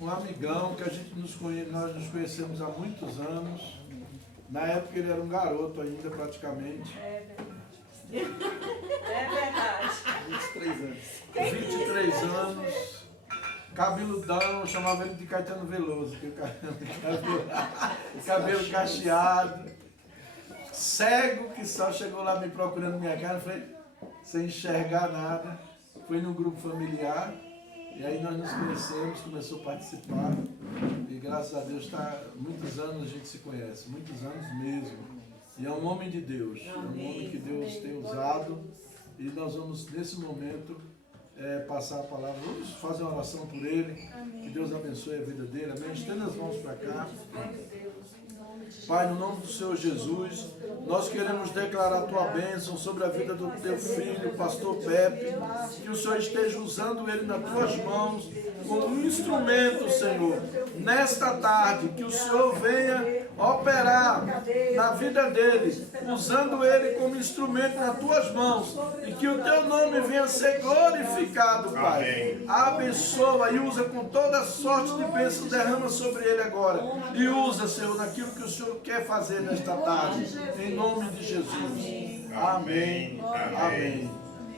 um amigão que nós nos conhecemos há muitos anos. Na época ele era um garoto ainda, praticamente. É verdade. 23 anos. 23 anos. Cabeludão, chamava ele de Caetano Veloso, que o cabelo cacheado, cego, que só chegou lá me procurando minha cara, falei, sem enxergar nada. Fui no grupo familiar, e aí nós nos conhecemos, começou a participar, e graças a Deus, muitos anos a gente se conhece, muitos anos mesmo. E é um homem de Deus, é um homem que Deus tem usado, e nós vamos, nesse momento, passar a palavra. Vamos fazer uma oração por ele. Amém. Que Deus abençoe a vida dele. Amém. Estenda as mãos para cá. Pai, no nome do Senhor Jesus, nós queremos declarar a tua bênção sobre a vida do teu filho, pastor Pepe, que o Senhor esteja usando ele nas tuas mãos como um instrumento, Senhor, nesta tarde, que o Senhor venha operar na vida dele, usando ele como instrumento nas tuas mãos, e que o teu nome venha ser glorificado, Pai. Abençoa e usa com toda sorte de bênção, derrama sobre ele agora, e usa, Senhor, naquilo que o Senhor quer fazer nesta tarde, em nome de Jesus. Amém. Amém.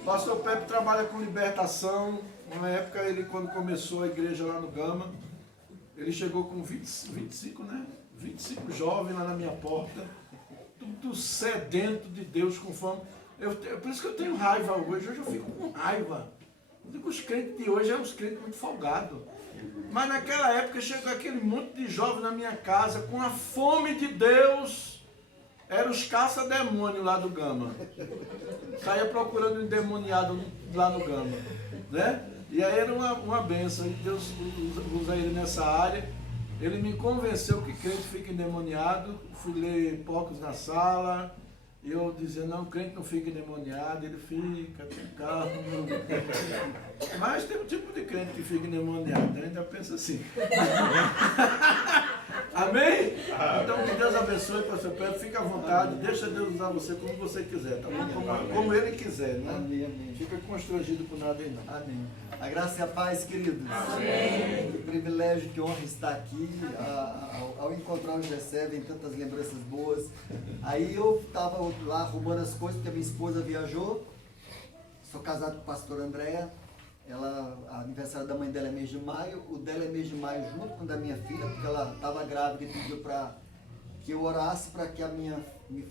Pastor Pepe trabalha com libertação. Na época, ele, quando começou a igreja lá no Gama, ele chegou com 25 jovens lá na minha porta, tudo sedento de Deus, com fome. Por isso que eu tenho raiva hoje. Hoje eu fico com raiva. Eu digo que os crentes de hoje são os crentes muito folgados. Mas naquela época chegou aquele monte de jovens na minha casa com a fome de Deus. Eram os caça-demônios lá do Gama. Saía procurando um endemoniado lá no Gama, né? E aí era uma bênção. E Deus usa ele nessa área. Ele me convenceu que crente fica endemoniado. Fui ler Porcos na Sala. E eu dizia, não, crente não fica endemoniado, ele fica, tem calma. Mas tem um tipo de crente que fica endemoniado, né? Ainda pensa assim. Amém? Então que Deus abençoe, pastor Pedro, fica à vontade, deixa Deus usar você como você quiser, tá bom? Como ele quiser, né? Amém, amém. Fica constrangido por nada aí não. Amém. A graça e a paz, queridos. Amém. Que privilégio, que honra estar aqui. Ao encontrar o Gessé, vem tantas lembranças boas. Aí eu estava lá arrumando as coisas, porque a minha esposa viajou. Sou casado com a pastora Andréa. A aniversário da mãe dela é mês de maio. O dela é mês de maio junto com o da minha filha, porque ela estava grávida e pediu para que eu orasse para que a minha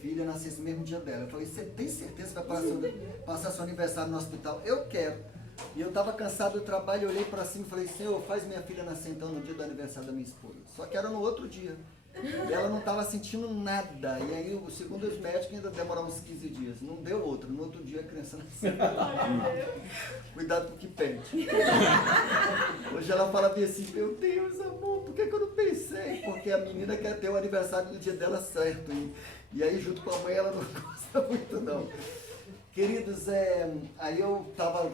filha nascesse no mesmo dia dela. Eu falei, você tem certeza que vai passar seu aniversário no hospital? Eu quero. E eu estava cansado do trabalho, eu olhei para cima e falei, Senhor, faz minha filha nascer então no dia do aniversário da minha esposa. Só que era no outro dia. E ela não estava sentindo nada. E aí, segundo os médicos, ainda demorava uns 15 dias. Não deu outro. No outro dia a criança nasceu. Cuidado com o que pede. Hoje ela fala bem assim, meu Deus, amor, por que eu não pensei? Porque a menina quer ter o aniversário no dia dela certo. E aí, junto com a mãe, ela não gosta muito, não. Queridos, aí eu estava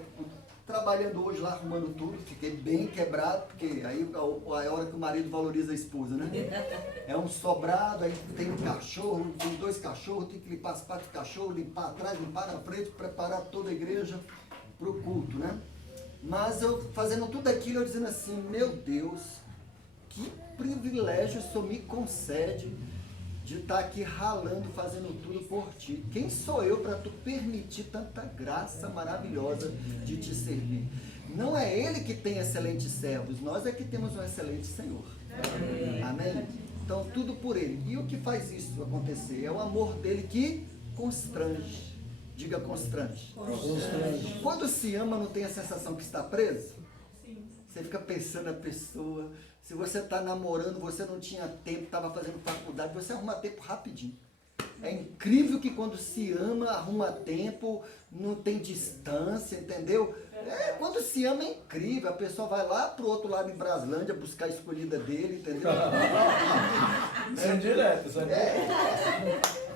trabalhando hoje lá, arrumando tudo, fiquei bem quebrado, porque aí é a hora que o marido valoriza a esposa, né? É um sobrado, aí tem um cachorro, tem 2 cachorros, tem que limpar as patas do cachorro, limpar atrás, limpar na frente, preparar toda a igreja para o culto, né? Mas eu fazendo tudo aquilo, eu dizendo assim, meu Deus, que privilégio o Senhor me concede de estar aqui ralando, fazendo tudo por ti. Quem sou eu para tu permitir tanta graça maravilhosa de te servir? Não é Ele que tem excelentes servos, nós é que temos um excelente Senhor. Amém? Então, tudo por Ele. E o que faz isso acontecer? É o amor dEle que constrange. Diga constrange. Constrange. Quando se ama, não tem a sensação que está preso? Você fica pensando na pessoa. Se você está namorando, você não tinha tempo, estava fazendo faculdade, você arruma tempo rapidinho. É incrível que quando se ama, arruma tempo, não tem distância, entendeu? Quando se ama é incrível, a pessoa vai lá pro outro lado em Braslândia buscar a escolhida dele, entendeu? Sem direto, sabe?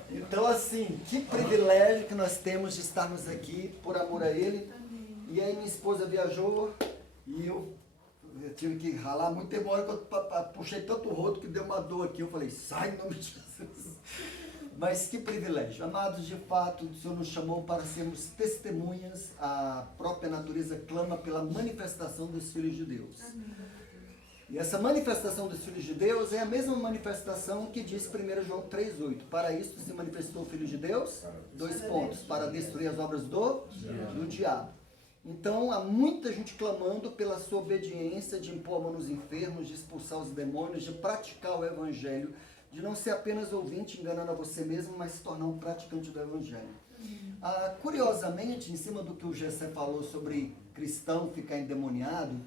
Então assim, que privilégio que nós temos de estarmos aqui por amor a Ele. E aí minha esposa viajou e eu tive que ralar muito tempo, hora que eu puxei tanto o rodo que deu uma dor aqui. Eu falei, sai em nome de Jesus. Mas que privilégio. Amados, de fato, o Senhor nos chamou para sermos testemunhas. A própria natureza clama pela manifestação dos filhos de Deus. E essa manifestação dos filhos de Deus é a mesma manifestação que diz 1 João 3,8. Para isto se manifestou o Filho de Deus, 2 pontos, para destruir as obras do diabo. Então, há muita gente clamando pela sua obediência, de impor a mão nos enfermos, de expulsar os demônios, de praticar o evangelho, de não ser apenas ouvinte, enganando a você mesmo, mas se tornar um praticante do evangelho. Curiosamente, em cima do que o Gessé falou sobre cristão ficar endemoniado,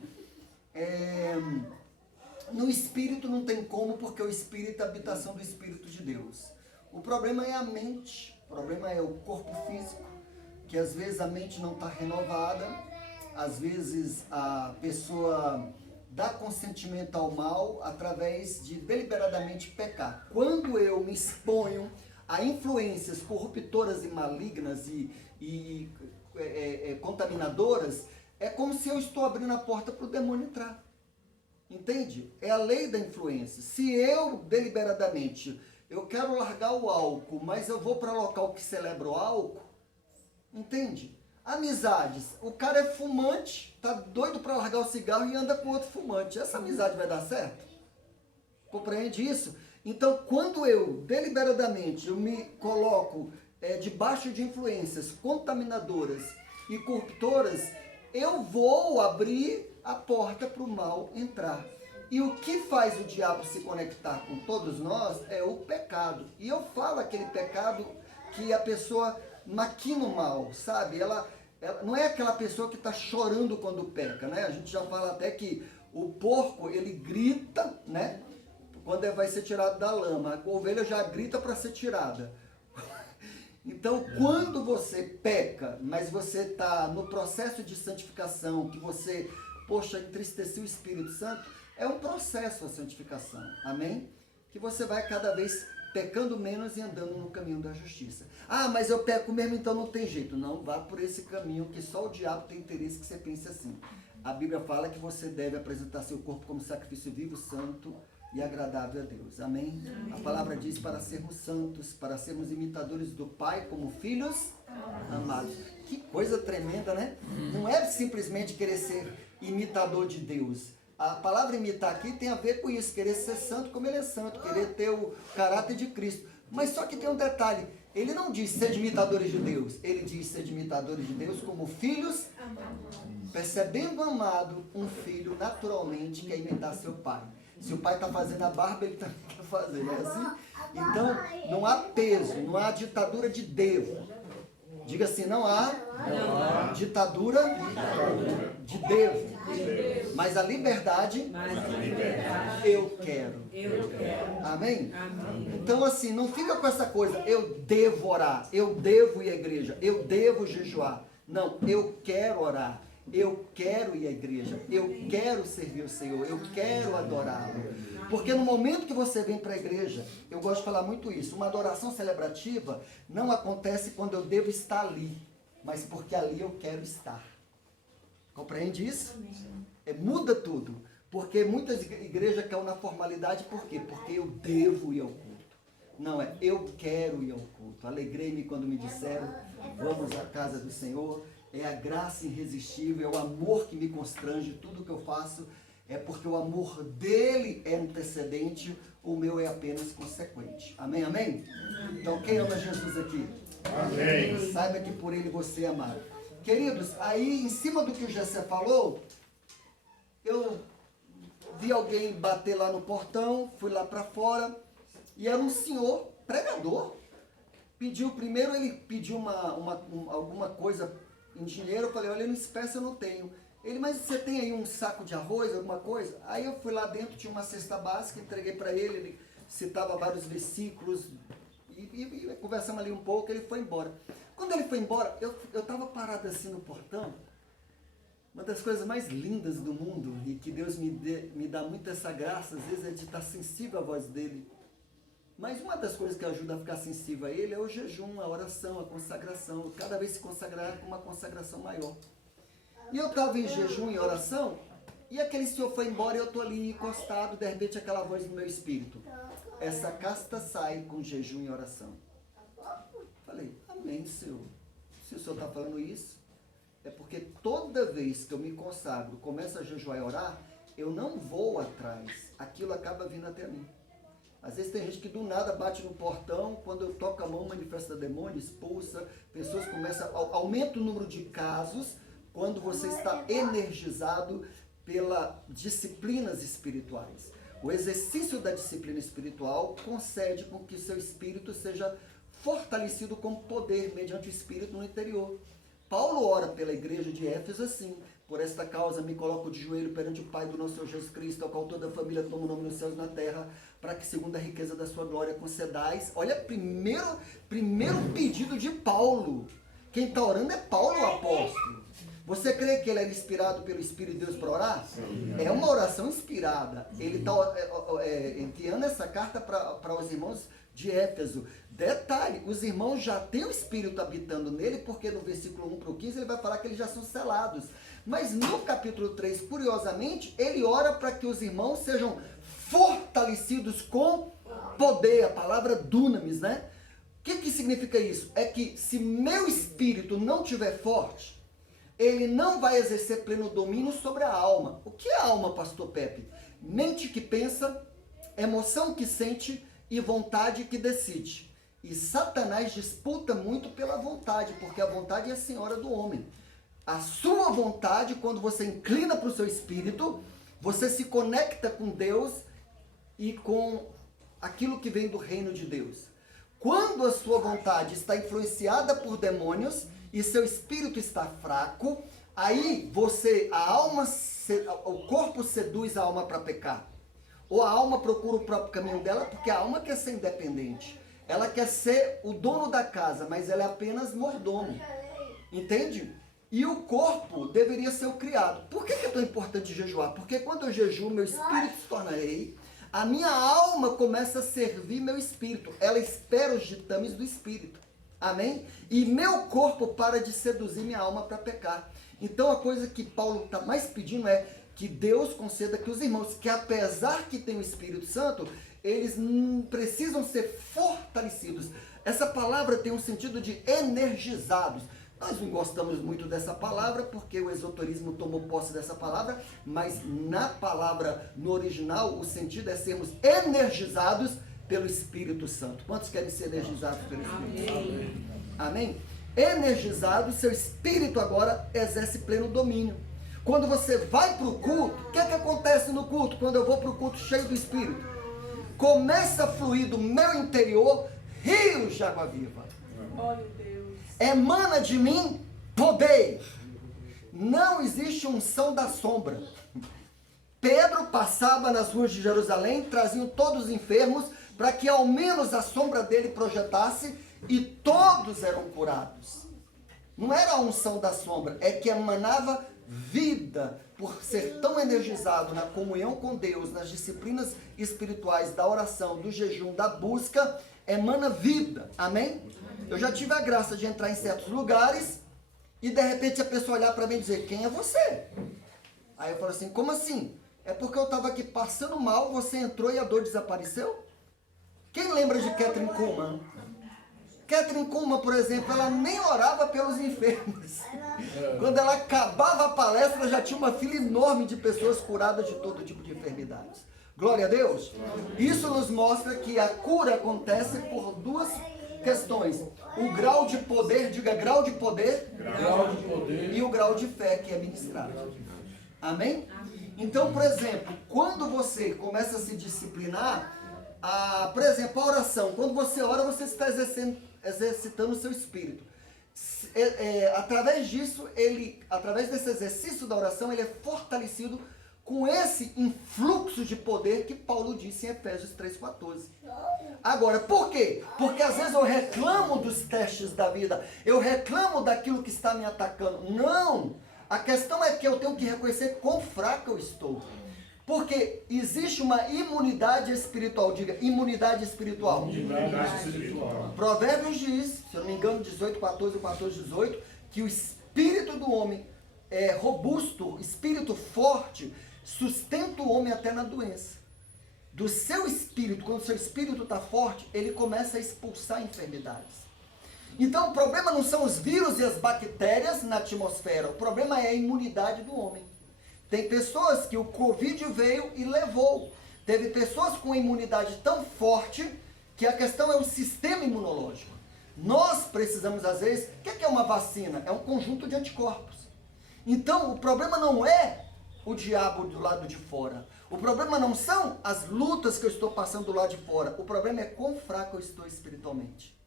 no espírito não tem como, porque o espírito é a habitação do Espírito de Deus. O problema é a mente, o problema é o corpo físico, que às vezes a mente não está renovada, às vezes a pessoa dá consentimento ao mal através de deliberadamente pecar. Quando eu me exponho a influências corruptoras e malignas e contaminadoras, é como se eu estou abrindo a porta para o demônio entrar. Entende? É a lei da influência. Se eu deliberadamente, eu quero largar o álcool, mas eu vou para local que celebra o álcool, entende? Amizades. O cara é fumante, tá doido para largar o cigarro e anda com outro fumante. Essa amizade vai dar certo? Compreende isso? Então, quando eu deliberadamente eu me coloco debaixo de influências contaminadoras e corruptoras, eu vou abrir a porta para o mal entrar. E o que faz o diabo se conectar com todos nós é o pecado. E eu falo aquele pecado que a pessoa maquina o mal, sabe? Ela não é aquela pessoa que está chorando quando peca, né? A gente já fala até que o porco, ele grita, né? Quando vai ser tirado da lama. A ovelha já grita para ser tirada. Então, quando você peca, mas você está no processo de santificação, que você, poxa, entristeceu o Espírito Santo, é um processo a santificação, amém? Que você vai cada vez pecando menos e andando no caminho da justiça. Ah, mas eu peco mesmo, então não tem jeito. Não, vá por esse caminho, que só o diabo tem interesse que você pense assim. A Bíblia fala que você deve apresentar seu corpo como sacrifício vivo, santo e agradável a Deus. Amém? A palavra diz para sermos santos, para sermos imitadores do Pai como filhos amados. Que coisa tremenda, né? Não é simplesmente querer ser imitador de Deus. A palavra imitar aqui tem a ver com isso, querer ser santo como ele é santo, querer ter o caráter de Cristo. Mas só que tem um detalhe, ele não diz ser imitadores de Deus, ele diz ser imitadores de Deus como filhos, percebendo amado, um filho naturalmente quer imitar seu pai. Se o pai está fazendo a barba, ele também quer fazer, não é assim? Então, não há peso, não há ditadura de devo. Diga assim, não há ditadura de devo. Mas a liberdade, eu quero. Amém? Então, assim, não fica com essa coisa, eu devo orar, eu devo ir à igreja, eu devo jejuar. Não, eu quero orar. Eu quero ir à igreja, eu quero servir o Senhor, eu quero adorá-lo. Porque no momento que você vem para a igreja, eu gosto de falar muito isso, uma adoração celebrativa não acontece quando eu devo estar ali, mas porque ali eu quero estar. Compreende isso? Muda tudo. Porque muitas igrejas caem na formalidade, por quê? Porque eu devo ir ao culto. Não, eu quero ir ao culto. Alegrei-me quando me disseram, vamos à casa do Senhor. É a graça irresistível, é o amor que me constrange, tudo que eu faço é porque o amor dele é antecedente, o meu é apenas consequente. Amém, amém? Então quem ama Jesus aqui? Amém. Saiba que por ele você é amado. Queridos, aí em cima do que o Gessé falou, eu vi alguém bater lá no portão, fui lá para fora, e era um senhor pregador. Primeiro ele pediu alguma coisa em dinheiro, eu falei, olha, em espécie eu não tenho. Ele, mas você tem aí um saco de arroz, alguma coisa? Aí eu fui lá dentro, tinha uma cesta básica, entreguei para ele, ele citava vários versículos, e conversamos ali um pouco, ele foi embora. Quando ele foi embora, eu estava parado assim no portão, uma das coisas mais lindas do mundo, e que Deus me dá muito essa graça, às vezes é de estar sensível à voz dele. Mas uma das coisas que ajuda a ficar sensível a ele é o jejum, a oração, a consagração. Cada vez se consagrar com uma consagração maior. E eu estava em jejum e oração, e aquele senhor foi embora e eu estou ali encostado, de repente aquela voz no meu espírito. Essa casta sai com jejum e oração. Falei, amém, Senhor. Se o Senhor está falando isso, é porque toda vez que eu me consagro, começo a jejuar e orar, eu não vou atrás, aquilo acaba vindo até mim. Às vezes tem gente que do nada bate no portão, quando eu toco a mão manifesta demônio, expulsa, pessoas começam, aumenta o número de casos quando você está energizado pelas disciplinas espirituais. O exercício da disciplina espiritual concede com que seu espírito seja fortalecido com poder mediante o espírito no interior. Paulo ora pela igreja de Éfeso assim: por esta causa me coloco de joelho perante o Pai do nosso Senhor Jesus Cristo, ao qual toda a família toma o nome nos céus e na terra, para que segundo a riqueza da sua glória concedais. Olha, primeiro pedido de Paulo. Quem está orando é Paulo, o apóstolo. Você crê que ele era inspirado pelo Espírito de Deus para orar? Sim. É uma oração inspirada. Ele está enviando essa carta para os irmãos de Éfeso. Detalhe, os irmãos já têm o Espírito habitando nele, porque no versículo 1 para o 15 ele vai falar que eles já são selados. Mas no capítulo 3, curiosamente, ele ora para que os irmãos sejam fortalecidos com poder, a palavra dunamis, né? O que significa isso? É que se meu espírito não estiver forte, ele não vai exercer pleno domínio sobre a alma. O que é a alma, pastor Pepe? Mente que pensa, emoção que sente e vontade que decide. E Satanás disputa muito pela vontade, porque a vontade é a senhora do homem. A sua vontade, quando você inclina para o seu espírito, você se conecta com Deus e com aquilo que vem do reino de Deus. Quando a sua vontade está influenciada por demônios e seu espírito está fraco, aí o corpo seduz a alma para pecar. Ou a alma procura o próprio caminho dela, porque a alma quer ser independente. Ela quer ser o dono da casa, mas ela é apenas mordomo. Entende? E o corpo deveria ser o criado. Por que é tão importante jejuar? Porque quando eu jejuo, meu espírito se torna rei, a minha alma começa a servir meu espírito. Ela espera os ditames do espírito. Amém? E meu corpo para de seduzir minha alma para pecar. Então a coisa que Paulo está mais pedindo é que Deus conceda que os irmãos, que apesar que tem o Espírito Santo, eles precisam ser fortalecidos. Essa palavra tem um sentido de energizados. Nós não gostamos muito dessa palavra porque o esoterismo tomou posse dessa palavra, mas na palavra, no original, o sentido é sermos energizados pelo Espírito Santo. Quantos querem ser energizados pelo Espírito Santo? Amém. Amém? Energizado, seu espírito agora exerce pleno domínio. Quando você vai para o culto, o que acontece no culto? Quando eu vou para o culto cheio do Espírito, começa a fluir do meu interior rios de água viva. Glória a Deus. Emana de mim poder. Não existe unção da sombra. Pedro passava nas ruas de Jerusalém, traziam todos os enfermos, para que ao menos a sombra dele projetasse, e todos eram curados. Não era a unção da sombra, é que emanava vida, por ser tão energizado na comunhão com Deus, nas disciplinas espirituais da oração, do jejum, da busca, emana vida. Amém? Eu já tive a graça de entrar em certos lugares e de repente a pessoa olhar para mim e dizer: quem é você? Aí eu falo assim: como assim? É porque eu estava aqui passando mal, você entrou e a dor desapareceu? Quem lembra de Kathryn Kuhlman? Kathryn Kuhlman, por exemplo, ela nem orava pelos enfermos. Quando ela acabava a palestra, já tinha uma fila enorme de pessoas curadas de todo tipo de enfermidades. Glória a Deus. Isso nos mostra que a cura acontece por duas questões: o grau de poder, diga grau de poder, e o grau de fé que é ministrado. Amém? Então, por exemplo, quando você começa a se disciplinar, por exemplo, a oração, quando você ora, você está exercitando o seu espírito. Através disso, através desse exercício da oração, ele é fortalecido com esse influxo de poder que Paulo disse em Efésios 3,14. Agora, por quê? Porque às vezes eu reclamo dos testes da vida, eu reclamo daquilo que está me atacando. Não! A questão é que eu tenho que reconhecer quão fraco eu estou. Porque existe uma imunidade espiritual. Diga, imunidade espiritual. Imunidade espiritual. Provérbios diz, se eu não me engano, 18:14 e 14:18, que o espírito do homem é robusto, espírito forte, sustenta o homem até na doença. Do seu espírito, quando o seu espírito está forte, ele começa a expulsar enfermidades. Então o problema não são os vírus e as bactérias na atmosfera, o problema é a imunidade do homem. Tem pessoas que o Covid veio e levou. Teve pessoas com imunidade tão forte que a questão é o sistema imunológico. Nós precisamos, às vezes, o que é uma vacina? É um conjunto de anticorpos. Então, o problema não é o diabo do lado de fora. O problema não são as lutas que eu estou passando do lado de fora. O problema é quão fraco eu estou espiritualmente.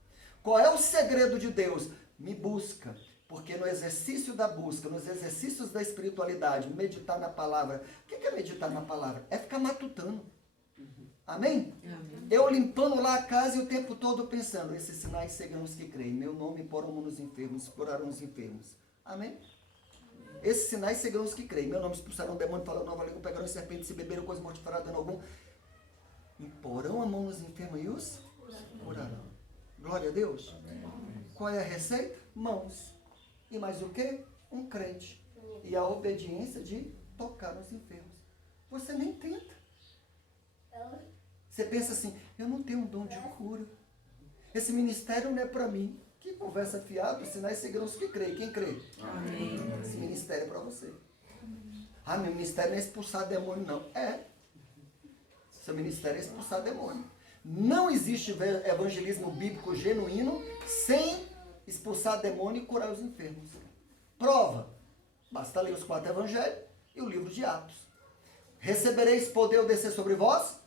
Qual é o segredo de Deus? Me busca. Porque no exercício da busca, nos exercícios da espiritualidade, meditar na palavra. O que é meditar na palavra? É ficar matutando. Amém? Amém? Eu limpando lá a casa e o tempo todo pensando, esses sinais seguirão os que creem. Meu nome porão nos enfermos, curarão os enfermos. Amém? Esses sinais seguirão os que creem. Meu nome expulsarão demônio, falarão nova língua, pegarão serpente, se beberam coisa mortificada, dano algum. Imporão a mão nos enfermos e os curarão. Glória a Deus. Amém. Qual é a receita? Mãos. E mais o quê? Um crente. E a obediência de tocar nos enfermos. Você nem tenta. Você pensa assim, eu não tenho um dom de cura. Esse ministério não é para mim. Que conversa fiada, os sinais seguirão os que creem. Quem crê? Amém. Esse ministério é para você. Ah, meu ministério não é expulsar demônio, não. É. Seu ministério é expulsar demônio. Não existe evangelismo bíblico genuíno sem expulsar demônio e curar os enfermos. Prova. Basta ler os 4 evangelhos e o livro de Atos. Recebereis poder ao descer sobre vós?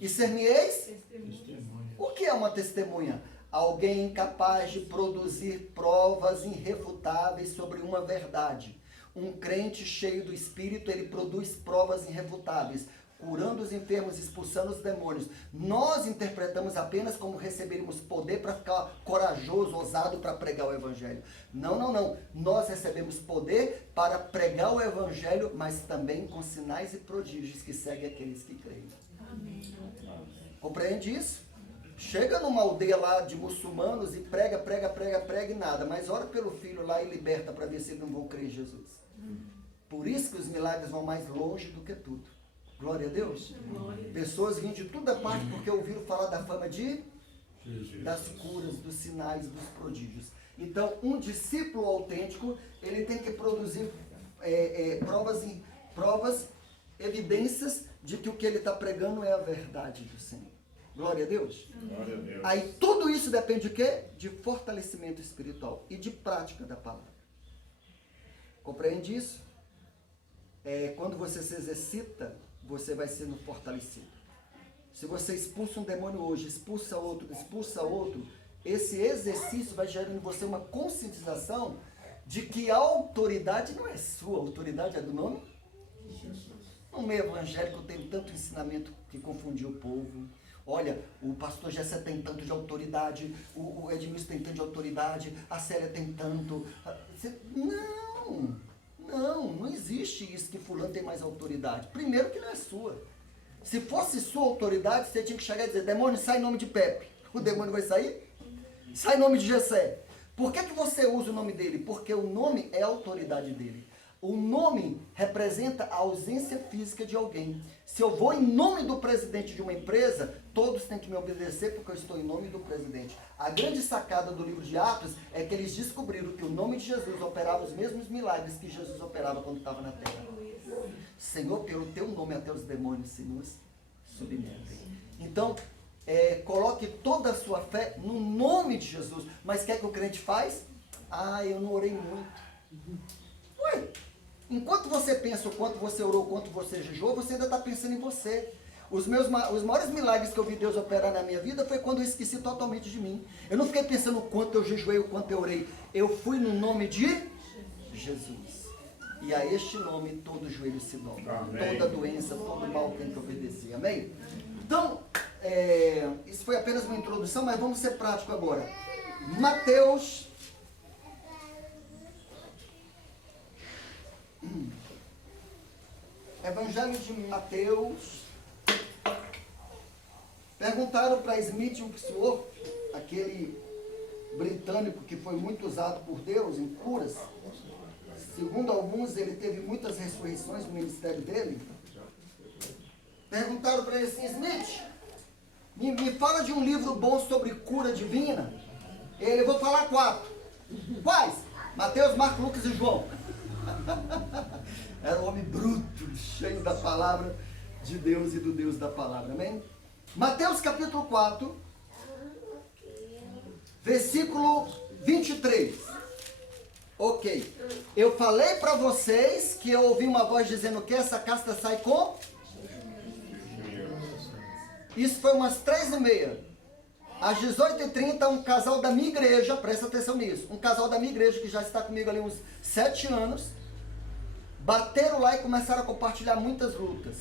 E ser-me-eis? O que é uma testemunha? Alguém incapaz de produzir provas irrefutáveis sobre uma verdade. Um crente cheio do Espírito, ele produz provas irrefutáveis, curando os enfermos, expulsando os demônios. Nós interpretamos apenas como recebermos poder para ficar corajoso, ousado para pregar o Evangelho. Não, não, não. Nós recebemos poder para pregar o Evangelho, mas também com sinais e prodígios que seguem aqueles que creem. Amém. Compreende isso? Chega numa aldeia lá de muçulmanos e prega e nada, mas ora pelo filho lá e liberta para ver se eles não vão crer em Jesus. Por isso que os milagres vão mais longe do que tudo. Glória a Deus. Glória. Pessoas vinham de toda parte porque ouviram falar da fama de Jesus, das curas, dos sinais, dos prodígios. Então, um discípulo autêntico, ele tem que produzir provas, evidências de que o que ele está pregando é a verdade do Senhor. Glória a Deus. Glória a Deus. Aí tudo isso depende de quê? De fortalecimento espiritual e de prática da palavra. Compreende isso? Quando você se exercita, você vai sendo fortalecido. Se você expulsa um demônio hoje, expulsa outro, esse exercício vai gerar em você uma conscientização de que a autoridade não é sua, a autoridade é do nome de Jesus. No meio evangélico tem tanto ensinamento que confundiu o povo. Olha, o pastor Jessé tem tanto de autoridade, o Edmilson tem tanto de autoridade, a Célia tem tanto. Não existe isso que fulano tem mais autoridade. Primeiro que não é sua. Se fosse sua autoridade, você tinha que chegar e dizer, demônio, sai em nome de Pepe. O demônio vai sair? Sai em nome de Jessé. Por que você usa o nome dele? Porque o nome é a autoridade dele. O nome representa a ausência física de alguém. Se eu vou em nome do presidente de uma empresa, todos têm que me obedecer porque eu estou em nome do presidente. A grande sacada do livro de Atos é que eles descobriram que o nome de Jesus operava os mesmos milagres que Jesus operava quando estava na terra. Senhor, pelo teu nome até os demônios se nos submetem. Então, coloque toda a sua fé no nome de Jesus. Mas o que é que o crente faz? Eu não orei muito. Ué, enquanto você pensa o quanto você orou, o quanto você jejuou, você ainda está pensando em você. Os maiores milagres que eu vi Deus operar na minha vida foi quando eu esqueci totalmente de mim. Eu não fiquei pensando o quanto eu jejuei, o quanto eu orei. Eu fui no nome de Jesus. E a este nome todo joelho se dobra. Amém. Toda doença, todo mal tem que obedecer. Amém? Então, isso foi apenas uma introdução, mas vamos ser prático agora. Mateus... Evangelho de Mateus. Perguntaram para Smith Wigglesworth, aquele britânico que foi muito usado por Deus em curas. Segundo alguns, ele teve muitas ressurreições no ministério dele. Perguntaram para ele assim, Smith, me fala de um livro bom sobre cura divina. Eu vou falar 4. Quais? Mateus, Marcos, Lucas e João. Era um homem bruto, cheio da palavra de Deus e do Deus da palavra. Amém? Mateus capítulo 4, versículo 23. Ok. Eu falei para vocês que eu ouvi uma voz dizendo que essa casta sai com... Isso foi umas 3h30. Às 18h30, um casal da minha igreja, presta atenção nisso, um casal da minha igreja que já está comigo ali uns 7 anos, bateram lá e começaram a compartilhar muitas lutas.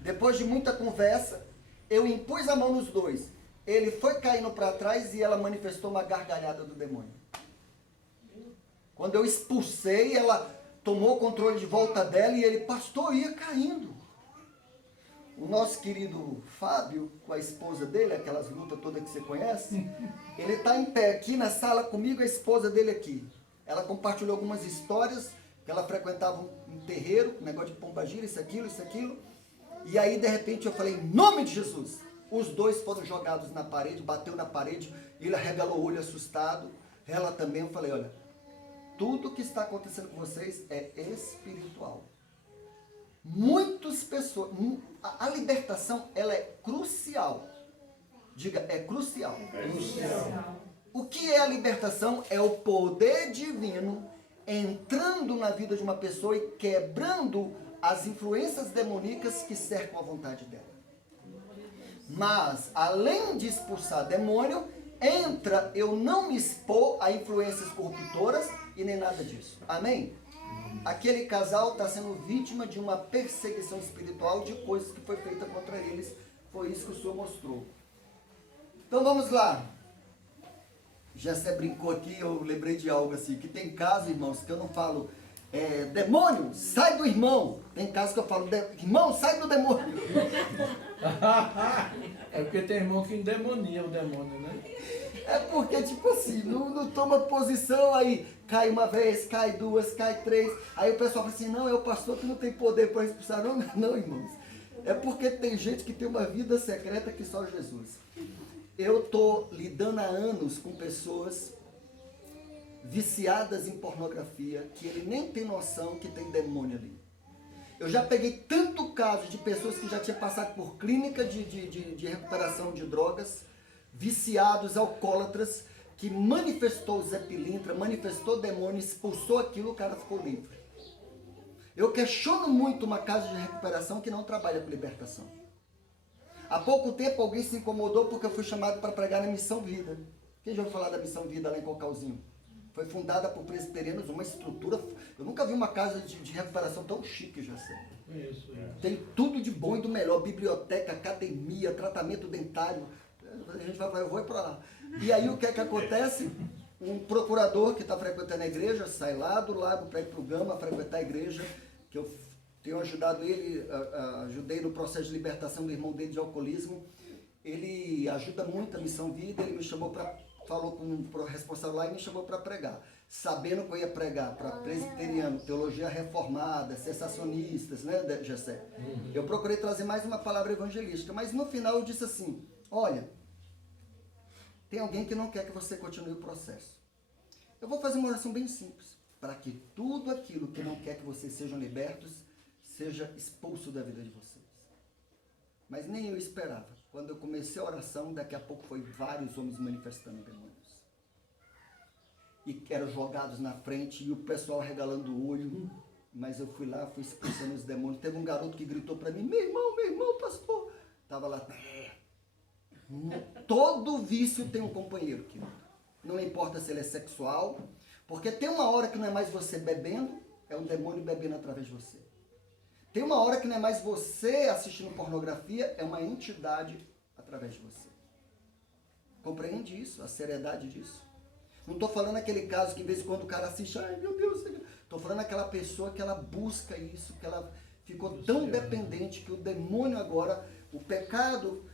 Depois de muita conversa, eu impus a mão nos dois. Ele foi caindo para trás e ela manifestou uma gargalhada do demônio. Quando eu expulsei, ela tomou o controle de volta dela e ele, pastor, ia caindo. O nosso querido Fábio, com a esposa dele, aquelas lutas todas que você conhece, ele está em pé aqui na sala comigo, a esposa dele aqui. Ela compartilhou algumas histórias, que ela frequentava um terreiro, um negócio de pombagira, isso, aquilo. E aí, de repente, eu falei, em nome de Jesus. Os dois foram jogados na parede, bateu na parede, ele arregalou o olho assustado. Ela também, eu falei, olha, tudo que está acontecendo com vocês é espiritual. Muitas pessoas, a libertação, ela é crucial. Diga, é crucial. O que é a libertação? É o poder divino entrando na vida de uma pessoa e quebrando as influências demoníacas que cercam a vontade dela. Mas, além de expulsar demônio, entra eu não me expor a influências corruptoras e nem nada disso. Amém? Aquele casal está sendo vítima de uma perseguição espiritual de coisas que foi feita contra eles. Foi isso que o Senhor mostrou. Então vamos lá. Jessé brincou aqui, eu lembrei de algo assim, que tem caso, irmãos, que eu não falo, demônio, sai do irmão. Tem caso que eu falo, irmão, sai do demônio. É porque tem irmão que endemonia o demônio, né? É porque, tipo assim, não toma posição, aí cai uma vez, cai duas, cai três. Aí o pessoal fala assim, não, é o pastor que não tem poder para expulsar. Não, não, irmãos. É porque tem gente que tem uma vida secreta que só Jesus. Eu estou lidando há anos com pessoas viciadas em pornografia, que ele nem tem noção que tem demônio ali. Eu já peguei tanto caso de pessoas que já tinham passado por clínica de recuperação de drogas, viciados, alcoólatras, que manifestou Zé Pilintra, manifestou demônio, expulsou aquilo, o cara ficou livre. Eu questiono muito uma casa de recuperação que não trabalha com libertação. Há pouco tempo alguém se incomodou porque eu fui chamado para pregar na Missão Vida. Quem já ouviu falar da Missão Vida lá em Cocalzinho? Foi fundada por presbiterianos, uma estrutura... Eu nunca vi uma casa de recuperação tão chique, já sei. Isso. Tem tudo de bom e do melhor, biblioteca, academia, tratamento dentário. A gente vai falar, eu vou para lá. E aí o que é que acontece? Um procurador que está frequentando a igreja, sai lá do lago para ir para o Gama, frequentar a igreja, que eu tenho ajudado ele, ajudei no processo de libertação do irmão dele de alcoolismo. Ele ajuda muito a Missão Vida, ele me chamou falou com o responsável lá e me chamou para pregar. Sabendo que eu ia pregar para presbiteriano, teologia reformada, sensacionistas, né, Jessé? Eu procurei trazer mais uma palavra evangelística, mas no final eu disse assim, olha, tem alguém que não quer que você continue o processo. Eu vou fazer uma oração bem simples, para que tudo aquilo que não quer que vocês sejam libertos, seja expulso da vida de vocês. Mas nem eu esperava. Quando eu comecei a oração, daqui a pouco foi vários homens manifestando demônios. E eram jogados na frente e o pessoal regalando o olho. Mas eu fui lá, fui expulsando os demônios. Teve um garoto que gritou para mim, meu irmão, pastor. Estava lá. Todo vício tem um companheiro, querido. Não importa se ele é sexual, porque tem uma hora que não é mais você bebendo, é um demônio bebendo através de você. Tem uma hora que não é mais você assistindo pornografia, é uma entidade através de você. Compreende isso? A seriedade disso? Não estou falando aquele caso que, em vez de quando o cara assiste, ai meu Deus, estou falando aquela pessoa que ela busca isso, que ela ficou tão dependente que o demônio agora, o pecado,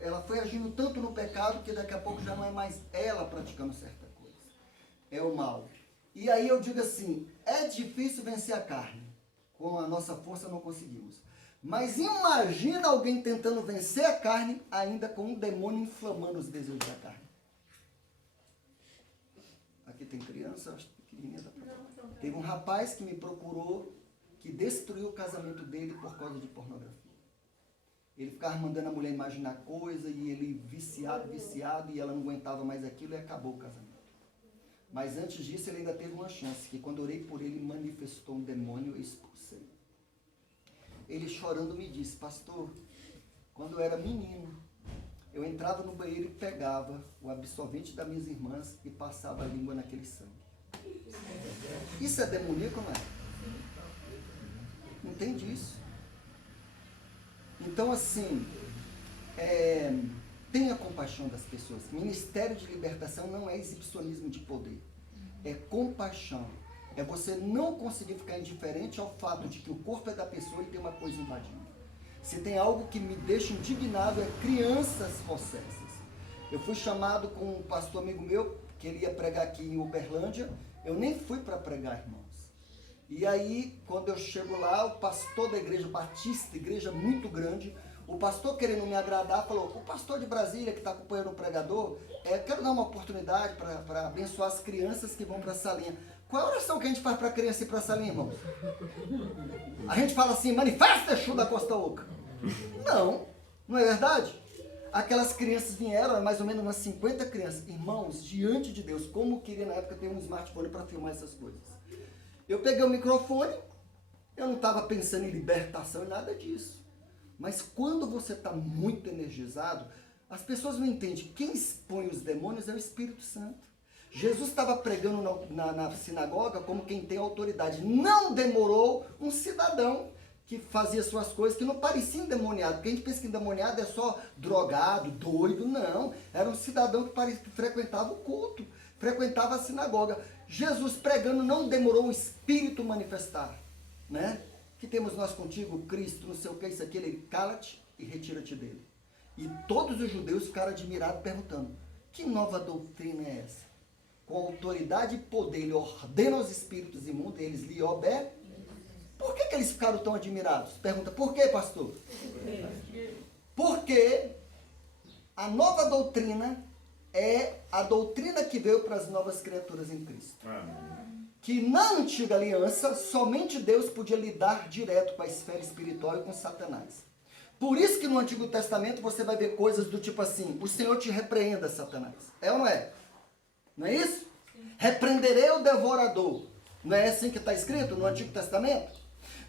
ela foi agindo tanto no pecado que daqui a pouco já não é mais ela praticando certa coisa. É o mal. E aí eu digo assim, é difícil vencer a carne. Com a nossa força não conseguimos. Mas imagina alguém tentando vencer a carne, ainda com um demônio inflamando os desejos da carne. Aqui tem criança, acho que pequenininha. Não, Teve um rapaz que me procurou, que destruiu o casamento dele por causa de pornografia. Ele ficava mandando a mulher imaginar coisa, e ele viciado, e ela não aguentava mais aquilo, e acabou o casamento. Mas antes disso, ele ainda teve uma chance, que quando eu orei por ele, manifestou um demônio e expulsei. Ele chorando me disse: pastor, quando eu era menino, eu entrava no banheiro e pegava o absorvente das minhas irmãs e passava a língua naquele sangue. Isso é demoníaco, não é? Entende isso? Então, assim, tenha compaixão das pessoas. Ministério de libertação não é exibicionismo de poder. É compaixão. É você não conseguir ficar indiferente ao fato de que o corpo é da pessoa e tem uma coisa invadindo. Se tem algo que me deixa indignado, é crianças possessas. Eu fui chamado com um pastor amigo meu, que ele ia pregar aqui em Uberlândia. Eu nem fui para pregar, irmãos. E aí, quando eu chego lá, o pastor da igreja batista, igreja muito grande, o pastor, querendo me agradar, falou: o pastor de Brasília que está acompanhando o pregador, quero dar uma oportunidade para abençoar as crianças que vão para a salinha. Qual é a oração que a gente faz para a criança ir para a salinha, irmãos? A gente fala assim: manifesta, Exu da Costa Oca. Não, não é verdade? Aquelas crianças vieram, mais ou menos umas 50 crianças. Irmãos, diante de Deus, como eu queria na época ter um smartphone para filmar essas coisas. Eu peguei o microfone, eu não estava pensando em libertação e nada disso. Mas quando você está muito energizado, as pessoas não entendem. Quem expõe os demônios é o Espírito Santo. Jesus estava pregando na sinagoga como quem tem autoridade. Não demorou um cidadão que fazia suas coisas que não parecia endemoniado. Porque a gente pensa que endemoniado é só drogado, doido. Não, era um cidadão que frequentava o culto, frequentava a sinagoga. Jesus pregando, não demorou o Espírito manifestar, né? Que temos nós contigo, Cristo, não sei o que, isso aqui. Ele: cala-te e retira-te dele. E todos os judeus ficaram admirados, perguntando: que nova doutrina é essa? Com autoridade e poder, ele ordena aos espíritos imundos, e eles lhe obedecem. Por que eles ficaram tão admirados? Pergunta: por quê, pastor? Porque a nova doutrina é a doutrina que veio para as novas criaturas em Cristo. Que na antiga aliança, somente Deus podia lidar direto com a esfera espiritual e com Satanás. Por isso que no Antigo Testamento você vai ver coisas do tipo assim: o Senhor te repreenda, Satanás. É ou não é? Não é isso? Repreenderei o devorador. Não é assim que está escrito no Antigo Testamento?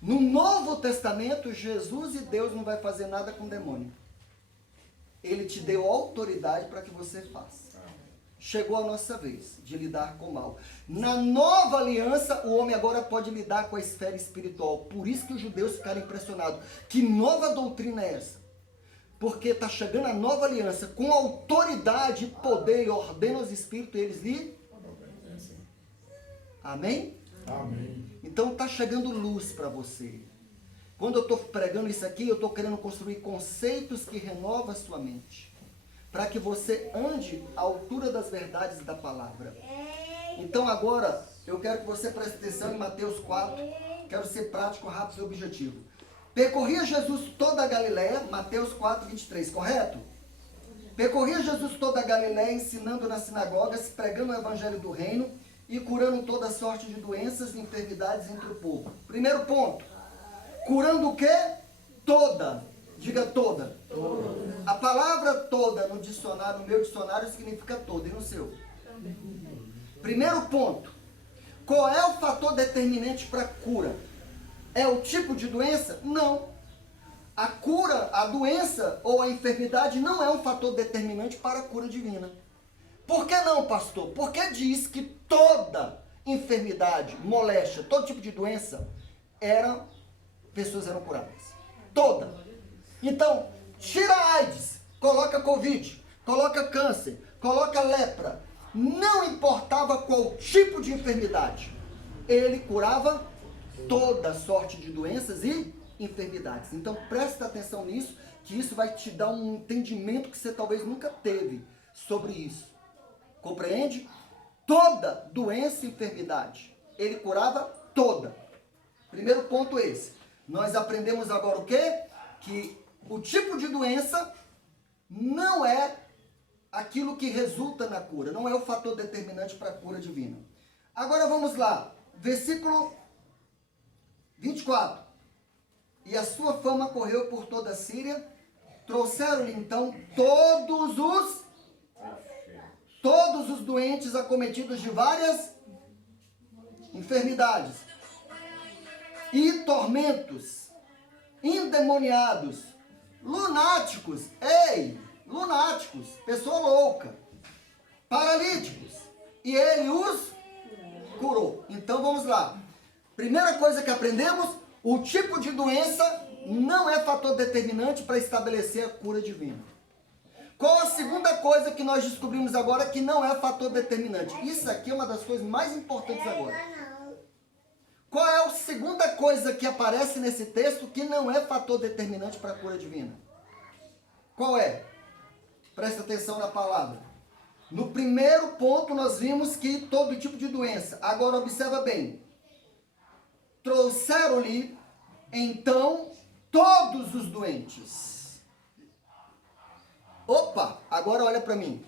No Novo Testamento, Jesus e Deus não vai fazer nada com o demônio. Ele te deu autoridade para que você faça. Chegou a nossa vez de lidar com o mal. Na nova aliança, o homem agora pode lidar com a esfera espiritual. Por isso que os judeus ficaram impressionados. Que nova doutrina é essa? Porque está chegando a nova aliança com autoridade e poder, e ordena aos espíritos, eles lhe... Amém? Amém. Então está chegando luz para você. Quando eu estou pregando isso aqui, eu estou querendo construir conceitos que renovam a sua mente, para que você ande à altura das verdades da palavra. Então agora, eu quero que você preste atenção em Mateus 4, quero ser prático, rápido e objetivo. Percorria Jesus toda a Galileia, Mateus 4, 23, correto? Percorria Jesus toda a Galileia, ensinando nas sinagogas, pregando o evangelho do reino e curando toda sorte de doenças e enfermidades entre o povo. Primeiro ponto, curando o quê? Toda. Diga toda. A palavra toda no dicionário, no meu dicionário, significa toda, e no seu? Primeiro ponto, qual é o fator determinante para a cura? É o tipo de doença? Não. A cura, a doença ou a enfermidade não é um fator determinante para a cura divina. Por que não, pastor? Porque diz que toda enfermidade, moléstia, todo tipo de doença, pessoas eram curadas. Toda. Então, tira a AIDS, coloca Covid, coloca câncer, coloca lepra. Não importava qual tipo de enfermidade. Ele curava toda sorte de doenças e enfermidades. Então, presta atenção nisso, que isso vai te dar um entendimento que você talvez nunca teve sobre isso. Compreende? Toda doença e enfermidade. Ele curava toda. Primeiro ponto esse. Nós aprendemos agora o quê? Que o tipo de doença não é aquilo que resulta na cura. Não é o fator determinante para a cura divina. Agora vamos lá. versículo 24. E a sua fama correu por toda a Síria. Trouxeram-lhe então todos os doentes acometidos de várias enfermidades e tormentos, endemoniados, lunáticos, pessoa louca, paralíticos, e ele os curou. Então vamos lá. Primeira coisa que aprendemos, o tipo de doença não é fator determinante para estabelecer a cura divina. Qual a segunda coisa que nós descobrimos agora que não é fator determinante? Isso aqui é uma das coisas mais importantes agora. Qual é a segunda coisa que aparece nesse texto que não é fator determinante para a cura divina? Qual é? Presta atenção na palavra. No primeiro ponto nós vimos que todo tipo de doença. Agora observa bem. Trouxeram-lhe então todos os doentes. Opa, agora olha para mim.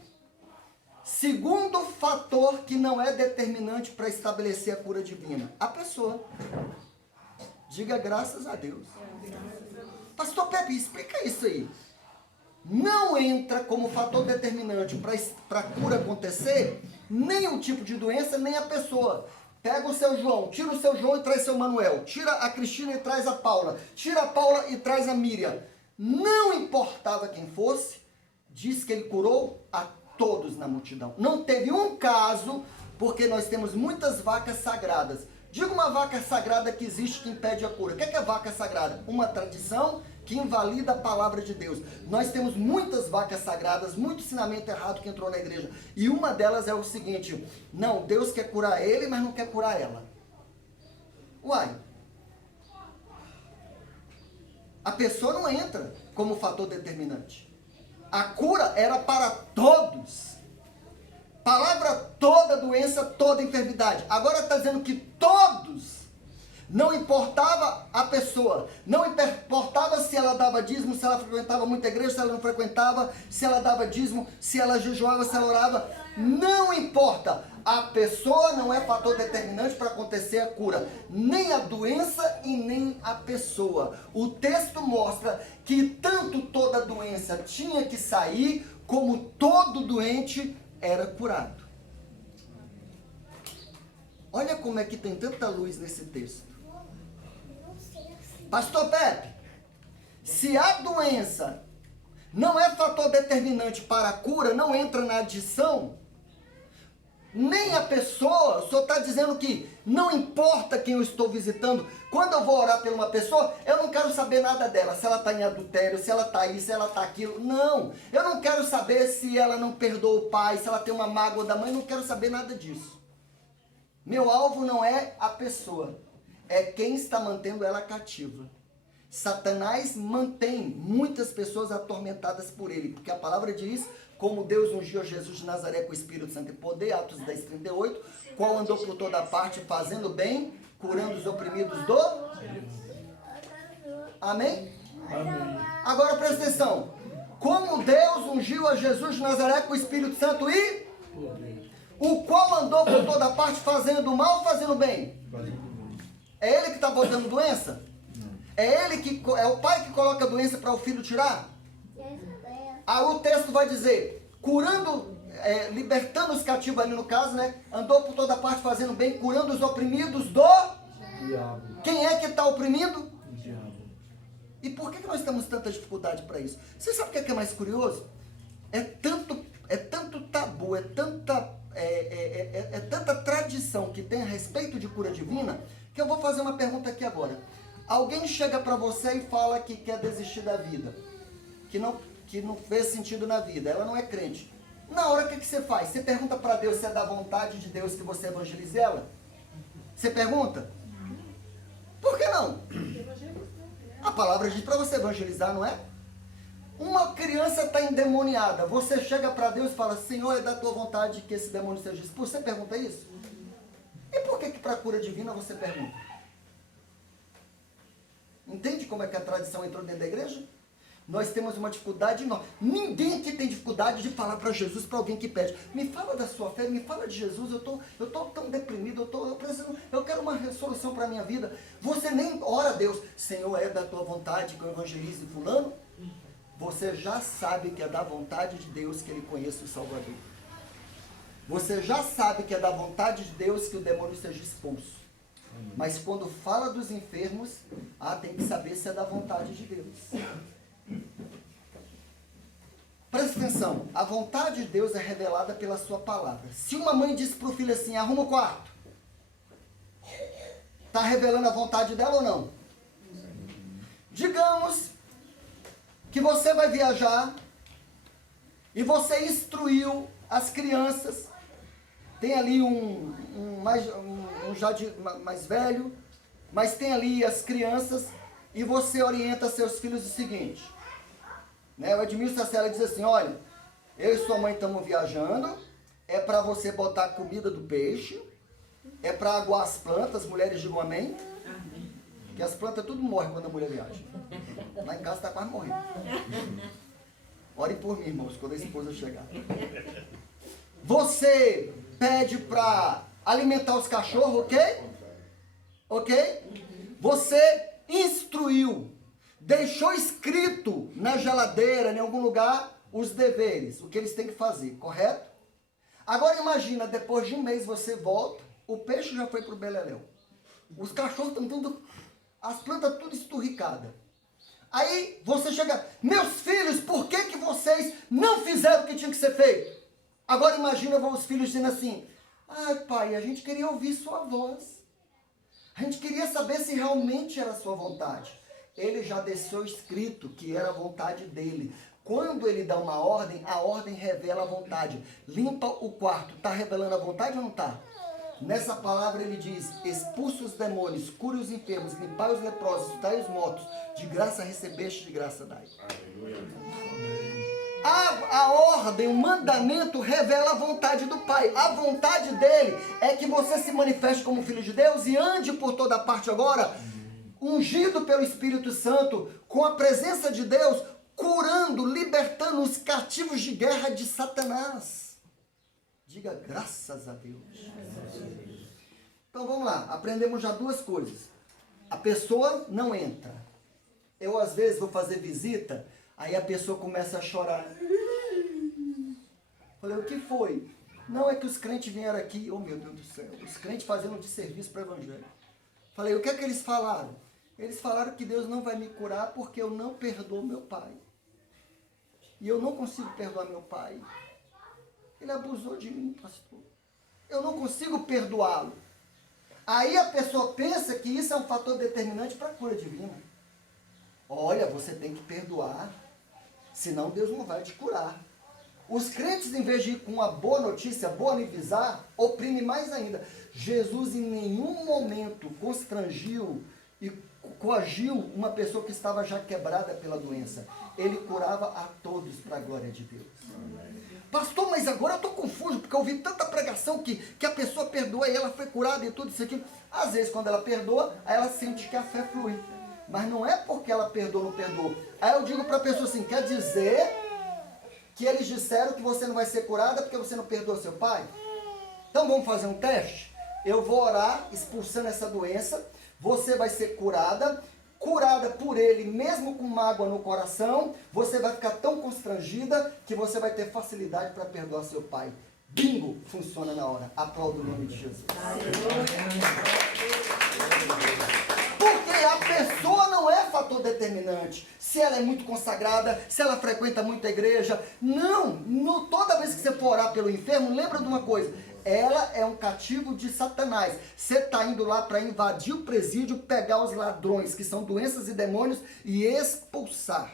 Segundo fator que não é determinante para estabelecer a cura divina, a pessoa. Diga graças a Deus. Pastor Pepe, explica isso aí. Não entra como fator determinante para a cura acontecer nem o tipo de doença, nem a pessoa. Pega o seu João, tira o seu João e traz seu Manuel. Tira a Cristina e traz a Paula. Tira a Paula e traz a Miriam. Não importava quem fosse, diz que ele curou a todos na multidão. Não teve um caso, porque nós temos muitas vacas sagradas. Diga uma vaca sagrada que existe que impede a cura. O que é vaca sagrada? Uma tradição que invalida a palavra de Deus. Nós temos muitas vacas sagradas, muito ensinamento errado que entrou na igreja. E uma delas é o seguinte: não, Deus quer curar ele, mas não quer curar ela. Uai. A pessoa não entra como fator determinante. A cura era para todos. Palavra toda doença, toda enfermidade. Agora está dizendo que todos. Não importava a pessoa, não importava se ela dava dízimo, se ela frequentava muita igreja, se ela não frequentava, se ela dava dízimo, se ela jejuava, se ela orava, não importa. A pessoa não é fator determinante para acontecer a cura, nem a doença e nem a pessoa. O texto mostra que tanto toda doença tinha que sair, como todo doente era curado. Olha como é que tem tanta luz nesse texto. Pastor Pepe, se a doença não é fator determinante para a cura, não entra na adição, nem a pessoa, o senhor está dizendo que não importa quem eu estou visitando, quando eu vou orar por uma pessoa, eu não quero saber nada dela, se ela está em adultério, se ela está isso, se ela está aquilo, não, eu não quero saber se ela não perdoa o pai, se ela tem uma mágoa da mãe, não quero saber nada disso. Meu alvo não é a pessoa, é quem está mantendo ela cativa. Satanás mantém muitas pessoas atormentadas por ele, porque a palavra diz, como Deus ungiu Jesus de Nazaré com o Espírito Santo e poder, Atos 10:38, qual andou por toda parte fazendo bem, curando os oprimidos do... Amém? Amém. Agora presta atenção, como Deus ungiu a Jesus de Nazaré com o Espírito Santo e... o qual andou por toda parte fazendo mal ou fazendo bem? É ele que está botando doença? É ele que é o pai que coloca a doença para o filho tirar? Aí o texto vai dizer, curando, libertando os cativos ali no caso, né? Andou por toda parte fazendo bem, curando os oprimidos do... Diabo. Quem é que está oprimindo? O diabo. E por que nós temos tanta dificuldade para isso? Você sabe o que é mais curioso? É tanto tabu, é tanta tradição que tem a respeito de cura divina, que eu vou fazer uma pergunta aqui agora. Alguém chega para você e fala que quer desistir da vida, que não fez sentido na vida, ela não é crente. Na hora, o que você faz? Você pergunta para Deus se é da vontade de Deus que você evangelize ela? Você pergunta? Por que não? A palavra diz para você evangelizar, não é? Uma criança está endemoniada, você chega para Deus e fala, Senhor, é da tua vontade que esse demônio seja expulso. Você pergunta isso? E por que para a cura divina você pergunta? Entende como é que a tradição entrou dentro da igreja? Nós temos uma dificuldade enorme. Ninguém aqui tem dificuldade de falar para Jesus, para alguém que pede. Me fala da sua fé, me fala de Jesus, eu tô tão deprimido, eu quero uma resolução para a minha vida. Você nem ora a Deus, Senhor, é da tua vontade que eu evangelize fulano? Você já sabe que é da vontade de Deus que ele conheça o Salvador. Você já sabe que é da vontade de Deus que o demônio seja expulso. Mas quando fala dos enfermos, tem que saber se é da vontade de Deus. Presta atenção, a vontade de Deus é revelada pela sua palavra. Se uma mãe diz para o filho assim, arruma o quarto, está revelando a vontade dela ou não? Digamos que você vai viajar e você instruiu as crianças, tem ali um mais velho, mas tem ali as crianças e você orienta seus filhos o seguinte, né? O Edmilson Sacela diz assim, olha, eu e sua mãe estamos viajando, é para você botar comida do peixe, é para aguar as plantas, mulheres digam amém, porque as plantas tudo morrem quando a mulher viaja. Lá em casa está quase morrendo. Orem por mim, irmãos, quando a esposa chegar. Você pede para alimentar os cachorros, ok? Ok? Você instruiu, deixou escrito na geladeira, em algum lugar, os deveres, o que eles têm que fazer, correto? Agora imagina, depois de um mês você volta, o peixe já foi para o beleléu. Os cachorros estão tudo, as plantas tudo esturricadas. Aí você chega, meus filhos, por que vocês não fizeram o que tinha que ser feito? Agora imagina os filhos dizendo assim, pai, a gente queria ouvir sua voz. A gente queria saber se realmente era a sua vontade. Ele já deixou escrito que era a vontade dele. Quando ele dá uma ordem, a ordem revela a vontade. Limpa o quarto, está revelando a vontade ou não está? Nessa palavra ele diz, expulsa os demônios, cure os enfermos, limpai os leprosos, dai os mortos, de graça recebeste, de graça dai. A ordem, o mandamento revela a vontade do Pai. A vontade dele é que você se manifeste como filho de Deus e ande por toda parte agora, ungido pelo Espírito Santo, com a presença de Deus, curando, libertando os cativos de guerra de Satanás. Diga graças a Deus. Então vamos lá, aprendemos já duas coisas. A pessoa não entra. Eu às vezes vou fazer visita, aí a pessoa começa a chorar. Falei, o que foi? Não, é que os crentes vieram aqui, oh meu Deus do céu, os crentes fazendo de serviço para o evangelho. Falei, o que é que eles falaram? Eles falaram que Deus não vai me curar porque eu não perdoo meu pai. E eu não consigo perdoar meu pai. Ele abusou de mim, pastor. Eu não consigo perdoá-lo. Aí a pessoa pensa que isso é um fator determinante para a cura divina. Olha, você tem que perdoar, senão Deus não vai te curar. Os crentes, em vez de ir com uma boa notícia, boa avisar, oprime mais ainda. Jesus em nenhum momento constrangiu e coagiu uma pessoa que estava já quebrada pela doença. Ele curava a todos para a glória de Deus. Pastor, mas agora eu estou confuso, porque eu ouvi tanta pregação que a pessoa perdoa e ela foi curada e tudo isso aqui. Às vezes, quando ela perdoa, aí ela sente que a fé flui. Mas não é porque ela perdoa ou não perdoa. Aí eu digo para a pessoa assim, quer dizer que eles disseram que você não vai ser curada porque você não perdoa seu pai? Então vamos fazer um teste? Eu vou orar expulsando essa doença, você vai ser curada por ele, mesmo com mágoa no coração, você vai ficar tão constrangida que você vai ter facilidade para perdoar seu pai. Bingo! Funciona na hora. Aplauda o nome de Jesus. Porque a pessoa não é fator determinante. Se ela é muito consagrada, se ela frequenta muito a igreja. Não, toda vez que você for orar pelo enfermo, lembra de uma coisa. Ela é um cativo de Satanás. Você está indo lá para invadir o presídio, pegar os ladrões, que são doenças e demônios, e expulsar.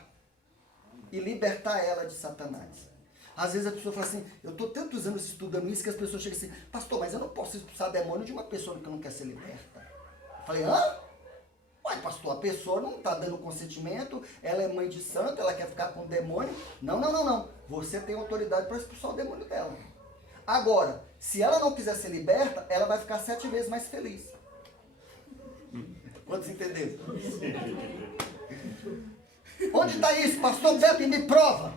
E libertar ela de Satanás. Às vezes a pessoa fala assim, eu estou tantos anos estudando isso, que as pessoas chegam assim, pastor, mas eu não posso expulsar demônio de uma pessoa que não quer ser liberta. Eu falei, hã? Uai, pastor, a pessoa não está dando consentimento, ela é mãe de santo, ela quer ficar com o demônio. Não. Você tem autoridade para expulsar o demônio dela. Agora, se ela não quiser ser liberta, ela vai ficar 7 vezes mais feliz. Quantos entenderam? Onde está isso? Pastor Pepe, me prova.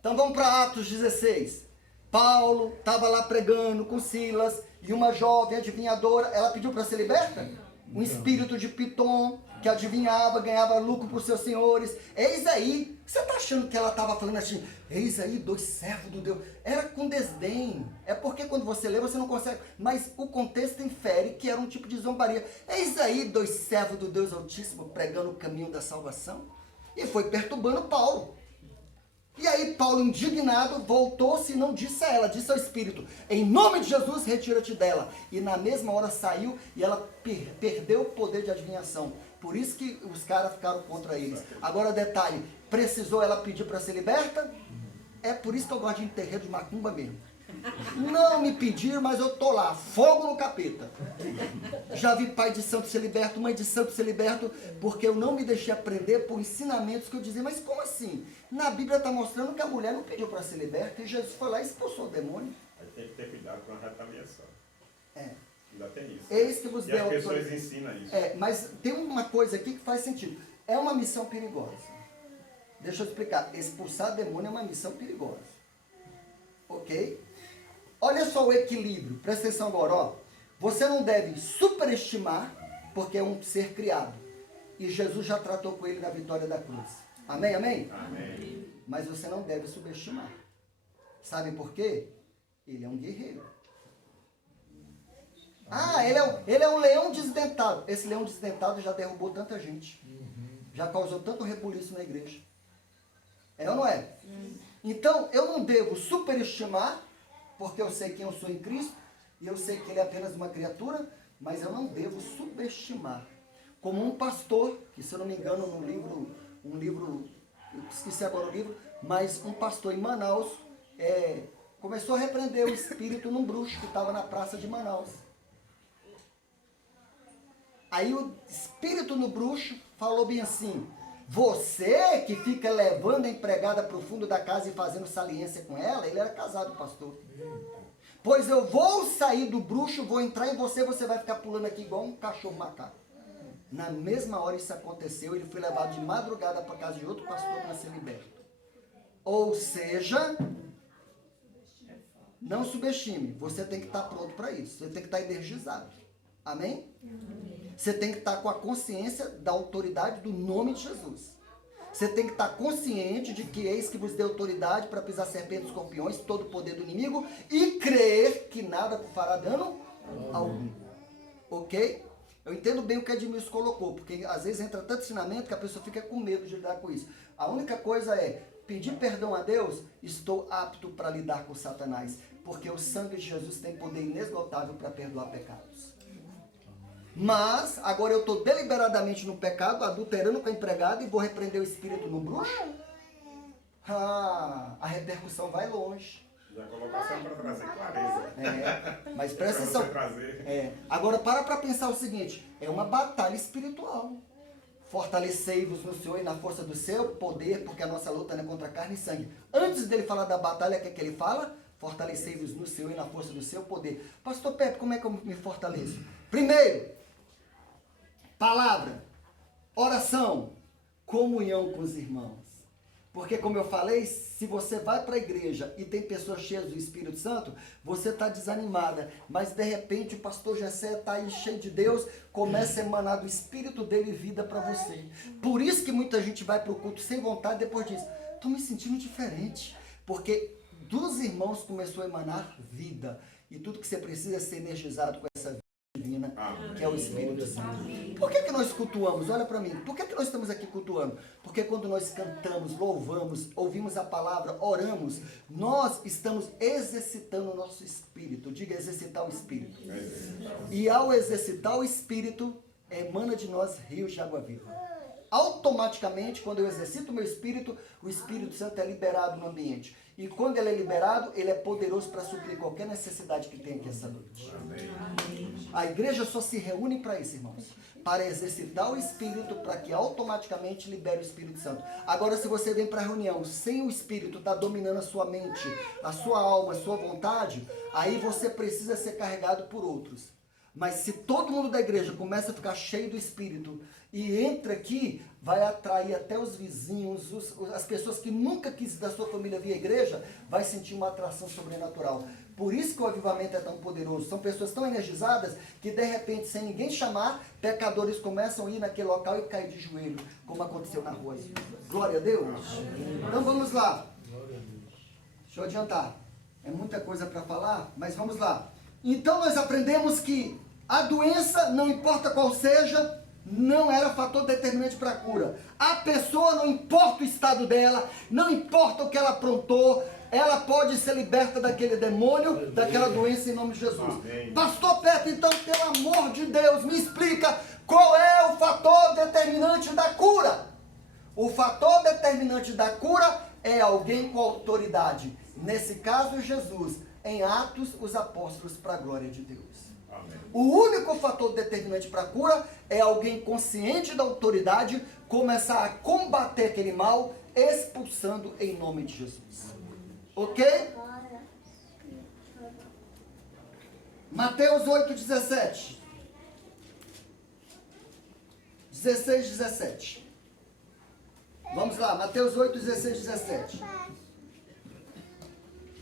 Então vamos para Atos 16. Paulo estava lá pregando com Silas e uma jovem adivinhadora, ela pediu para ser liberta? Um espírito de Pitom que adivinhava, ganhava lucro para os seus senhores. Eis aí, você está achando que ela estava falando assim, eis aí 2 servos do Deus? Era com desdém. É porque quando você lê, você não consegue. Mas o contexto infere que era um tipo de zombaria. Eis aí 2 servos do Deus Altíssimo pregando o caminho da salvação. E foi perturbando Paulo. E aí Paulo, indignado, voltou-se e não disse a ela, disse ao Espírito, em nome de Jesus, retira-te dela. E na mesma hora saiu e ela perdeu o poder de adivinhação. Por isso que os caras ficaram contra eles. Agora detalhe, precisou ela pedir para ser liberta? É por isso que eu gosto de ir em terreiro de macumba mesmo. Não me pediram, mas eu tô lá, fogo no capeta. Já vi pai de santo ser liberto, mãe de santo ser liberto, porque eu não me deixei aprender por ensinamentos que eu dizia, mas como assim? Na Bíblia está mostrando que a mulher não pediu para ser liberta e Jesus foi lá e expulsou o demônio. Aí tem que ter cuidado com a retaliação. Ainda tem isso. Eis que vos E deu as pessoas ensinam isso. mas tem uma coisa aqui que faz sentido. É uma missão perigosa. Deixa eu explicar. Expulsar demônio é uma missão perigosa. Ok? Olha só o equilíbrio. Presta atenção agora. Ó. Você não deve superestimar, porque é um ser criado. E Jesus já tratou com ele na vitória da cruz. Amém, amém? Amém. Mas você não deve subestimar. Sabe por quê? Ele é um guerreiro. Ah, ele é um leão desdentado. Esse leão desdentado já derrubou tanta gente. Já causou tanto rebuliço na igreja. É ou não é? Então, eu não devo superestimar, porque eu sei quem eu sou em Cristo, e eu sei que ele é apenas uma criatura, mas eu não devo subestimar. Como um pastor, que se eu não me engano, um livro, eu esqueci agora o livro, mas um pastor em Manaus começou a repreender o espírito num bruxo que estava na praça de Manaus. Aí o espírito no bruxo falou bem assim, você que fica levando a empregada para o fundo da casa e fazendo saliência com ela, ele era casado, pastor. Pois eu vou sair do bruxo, vou entrar em você, você vai ficar pulando aqui igual um cachorro macaco. Na mesma hora isso aconteceu, ele foi levado de madrugada para casa de outro pastor para ser liberto. Ou seja, não subestime, você tem que estar pronto para isso, você tem que estar energizado. Amém? Você tem que estar com a consciência da autoridade do nome de Jesus. Você tem que estar consciente de que eis que vos deu autoridade para pisar serpentes e escorpiões, todo o poder do inimigo, e crer que nada fará dano algum. Ok? Eu entendo bem o que a Edmilson colocou, porque às vezes entra tanto ensinamento que a pessoa fica com medo de lidar com isso. A única coisa é pedir perdão a Deus, estou apto para lidar com Satanás, porque o sangue de Jesus tem poder inesgotável para perdoar pecados. Mas, agora eu estou deliberadamente no pecado, adulterando com a empregada e vou repreender o espírito no bruxo? A repercussão vai longe. Já colocação para trazer clareza. Mas presta atenção. Agora para pensar o seguinte, é uma batalha espiritual. Fortalecei-vos no Senhor e na força do seu poder, porque a nossa luta não é contra carne e sangue. Antes dele falar da batalha, o que é que ele fala? Fortalecei-vos no Senhor e na força do seu poder. Pastor Pepe, como é que eu me fortaleço? Primeiro, palavra, oração, comunhão com os irmãos. Porque, como eu falei, se você vai para a igreja e tem pessoas cheias do Espírito Santo, você está desanimada. Mas, de repente, o pastor Jessé está aí cheio de Deus, começa a emanar do Espírito dele vida para você. Por isso que muita gente vai para o culto sem vontade e depois diz, estou me sentindo diferente. Porque dos irmãos começou a emanar vida. E tudo que você precisa é ser energizado com essa vida divina, que é o Espírito Santo. Por que nós cultuamos? Olha para mim. Por que nós estamos aqui cultuando? Porque quando nós cantamos, louvamos, ouvimos a palavra, oramos, nós estamos exercitando o nosso espírito. Diga, exercitar o espírito. E ao exercitar o espírito, emana de nós rios de água viva. Automaticamente, quando eu exercito o meu espírito, o Espírito Santo é liberado no ambiente. E quando ele é liberado, ele é poderoso para suprir qualquer necessidade que tem aqui essa noite. A igreja só se reúne para isso, irmãos. Para exercitar o Espírito, para que automaticamente libere o Espírito Santo. Agora, se você vem para a reunião sem o Espírito estar dominando a sua mente, a sua alma, a sua vontade, aí você precisa ser carregado por outros. Mas se todo mundo da igreja começa a ficar cheio do Espírito e entra aqui, vai atrair até os vizinhos, as pessoas que nunca quis da sua família vir à igreja, vai sentir uma atração sobrenatural. Por isso que o avivamento é tão poderoso. São pessoas tão energizadas que de repente, sem ninguém chamar, pecadores começam a ir naquele local e cair de joelho, como aconteceu na rua. Glória a Deus. Então vamos lá. Deixa eu adiantar. É muita coisa para falar, mas vamos lá. Então nós aprendemos que a doença, não importa qual seja, não era fator determinante para a cura. A pessoa, não importa o estado dela, não importa o que ela aprontou, ela pode ser liberta daquele demônio, daquela doença em nome de Jesus. Amém. Pastor Pepe, então, pelo amor de Deus, me explica qual é o fator determinante da cura. O fator determinante da cura é alguém com autoridade. Nesse caso, Jesus. Em Atos, os apóstolos, para a glória de Deus. Amém. O único fator determinante para a cura é alguém consciente da autoridade começar a combater aquele mal, expulsando em nome de Jesus. Ok? Mateus 8, 17. 16, 17. Vamos lá, Mateus 8, 16, 17.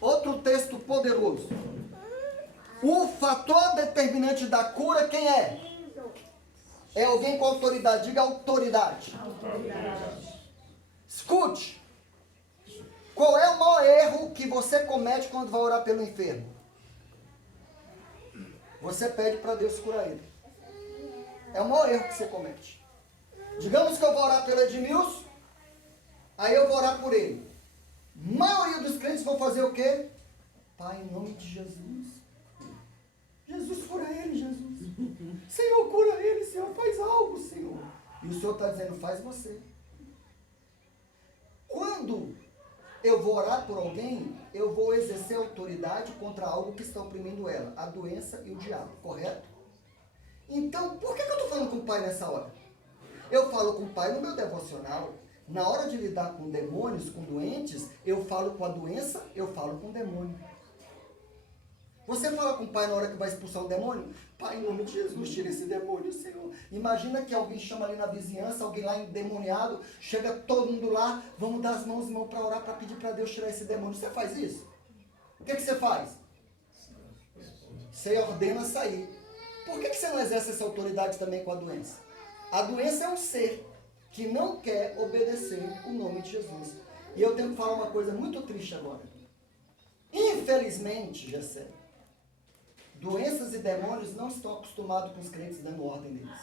Outro texto poderoso. O fator determinante da cura, quem é? É alguém com autoridade. Diga autoridade. Escute. Qual é o maior erro que você comete quando vai orar pelo enfermo? Você pede para Deus curar ele. É o maior erro que você comete. Digamos que eu vou orar pelo Edmilson, aí eu vou orar por ele. A maioria dos crentes vão fazer o quê? Pai, em nome de Jesus. Jesus, cura ele, Jesus. Senhor, cura ele, Senhor, faz algo, Senhor. E o Senhor está dizendo, faz você. Quando eu vou orar por alguém, eu vou exercer autoridade contra algo que está oprimindo ela, a doença e o diabo, correto? Então, por que eu estou falando com o Pai nessa hora? Eu falo com o Pai no meu devocional. Na hora de lidar com demônios, com doentes, eu falo com a doença, eu falo com o demônio. Você fala com o Pai na hora que vai expulsar o demônio? Pai, em nome de Jesus, tira esse demônio, Senhor. Imagina que alguém chama ali na vizinhança, alguém lá endemoniado, chega todo mundo lá, vamos dar as mãos, irmão, para orar, para pedir para Deus tirar esse demônio. Você faz isso? O que você faz? Você ordena sair. Por que você não exerce essa autoridade também com a doença? A doença é um ser que não quer obedecer o nome de Jesus. E eu tenho que falar uma coisa muito triste agora. Infelizmente, Jessé, doenças e demônios não estão acostumados com os crentes dando ordem deles.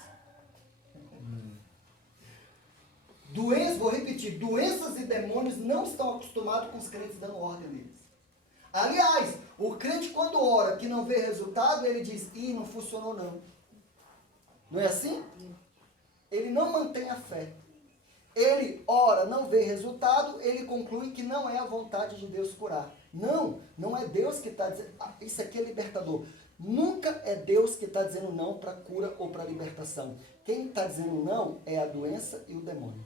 Vou repetir, doenças e demônios não estão acostumados com os crentes dando ordem deles. Aliás, o crente quando ora que não vê resultado, ele diz, não funcionou não. Não é assim? Ele não mantém a fé. Ele ora, não vê resultado, ele conclui que não é a vontade de Deus curar. Não é Deus que está dizendo, isso aqui é libertador. Nunca é Deus que está dizendo não para cura ou para libertação. Quem está dizendo não é a doença e o demônio.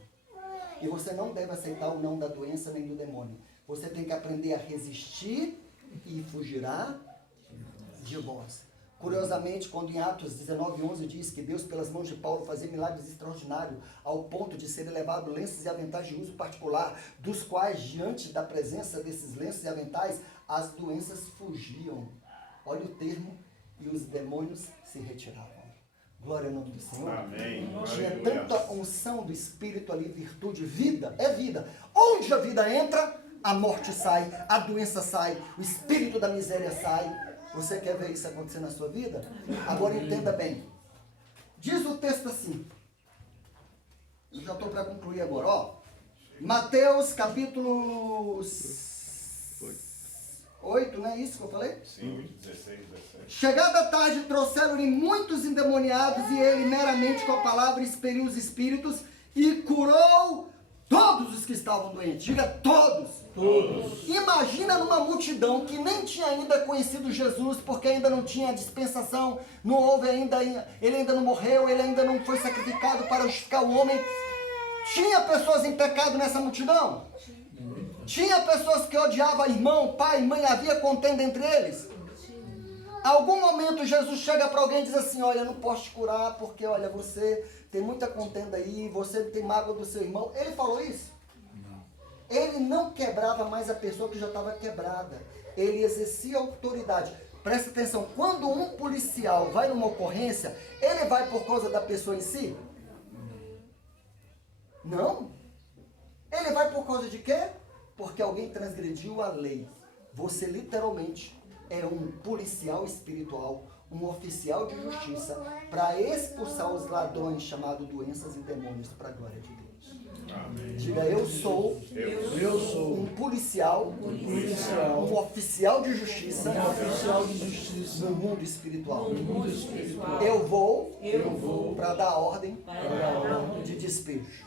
E você não deve aceitar o não da doença nem do demônio. Você tem que aprender a resistir e fugirá de vós. Curiosamente, quando em Atos 19:11 diz que Deus, pelas mãos de Paulo, fazia milagres extraordinários, ao ponto de serem levados lenços e aventais de uso particular, dos quais, diante da presença desses lenços e aventais, as doenças fugiam. Olha o termo, e os demônios se retiravam. Glória ao nome do Senhor. Amém. Tinha tanta unção do Espírito ali, virtude, vida, é vida. Onde a vida entra, a morte sai, a doença sai, o espírito da miséria sai. Você quer ver isso acontecer na sua vida? Agora entenda bem. Diz o texto assim. Eu já estou para concluir agora. Ó, Mateus capítulo 8, não é isso que eu falei? Sim, 16, 17. Chegada a tarde, trouxeram-lhe muitos endemoniados e ele meramente com a palavra expeliu os espíritos e curou todos os que estavam doentes. Diga todos. Todos. Imagina numa multidão que nem tinha ainda conhecido Jesus, porque ainda não tinha dispensação, não houve ainda, ele ainda não morreu, ele ainda não foi sacrificado para justificar o homem. Tinha pessoas em pecado nessa multidão? Tinha pessoas que odiavam irmão, pai, mãe, havia contenda entre eles? Algum momento Jesus chega para alguém e diz assim, olha, eu não posso te curar porque, olha, você tem muita contenda aí, você tem mágoa do seu irmão. Ele falou isso? Não. Ele não quebrava mais a pessoa que já estava quebrada. Ele exercia autoridade. Presta atenção, quando um policial vai numa ocorrência, ele vai por causa da pessoa em si? Não. Ele vai por causa de quê? Porque alguém transgrediu a lei. Você literalmente é um policial espiritual, um oficial de justiça, para expulsar os ladrões chamados doenças e demônios para a glória de Deus. Amém. Diga, eu sou um policial, um oficial de justiça, no mundo espiritual. Eu vou para dar ordem de despejo.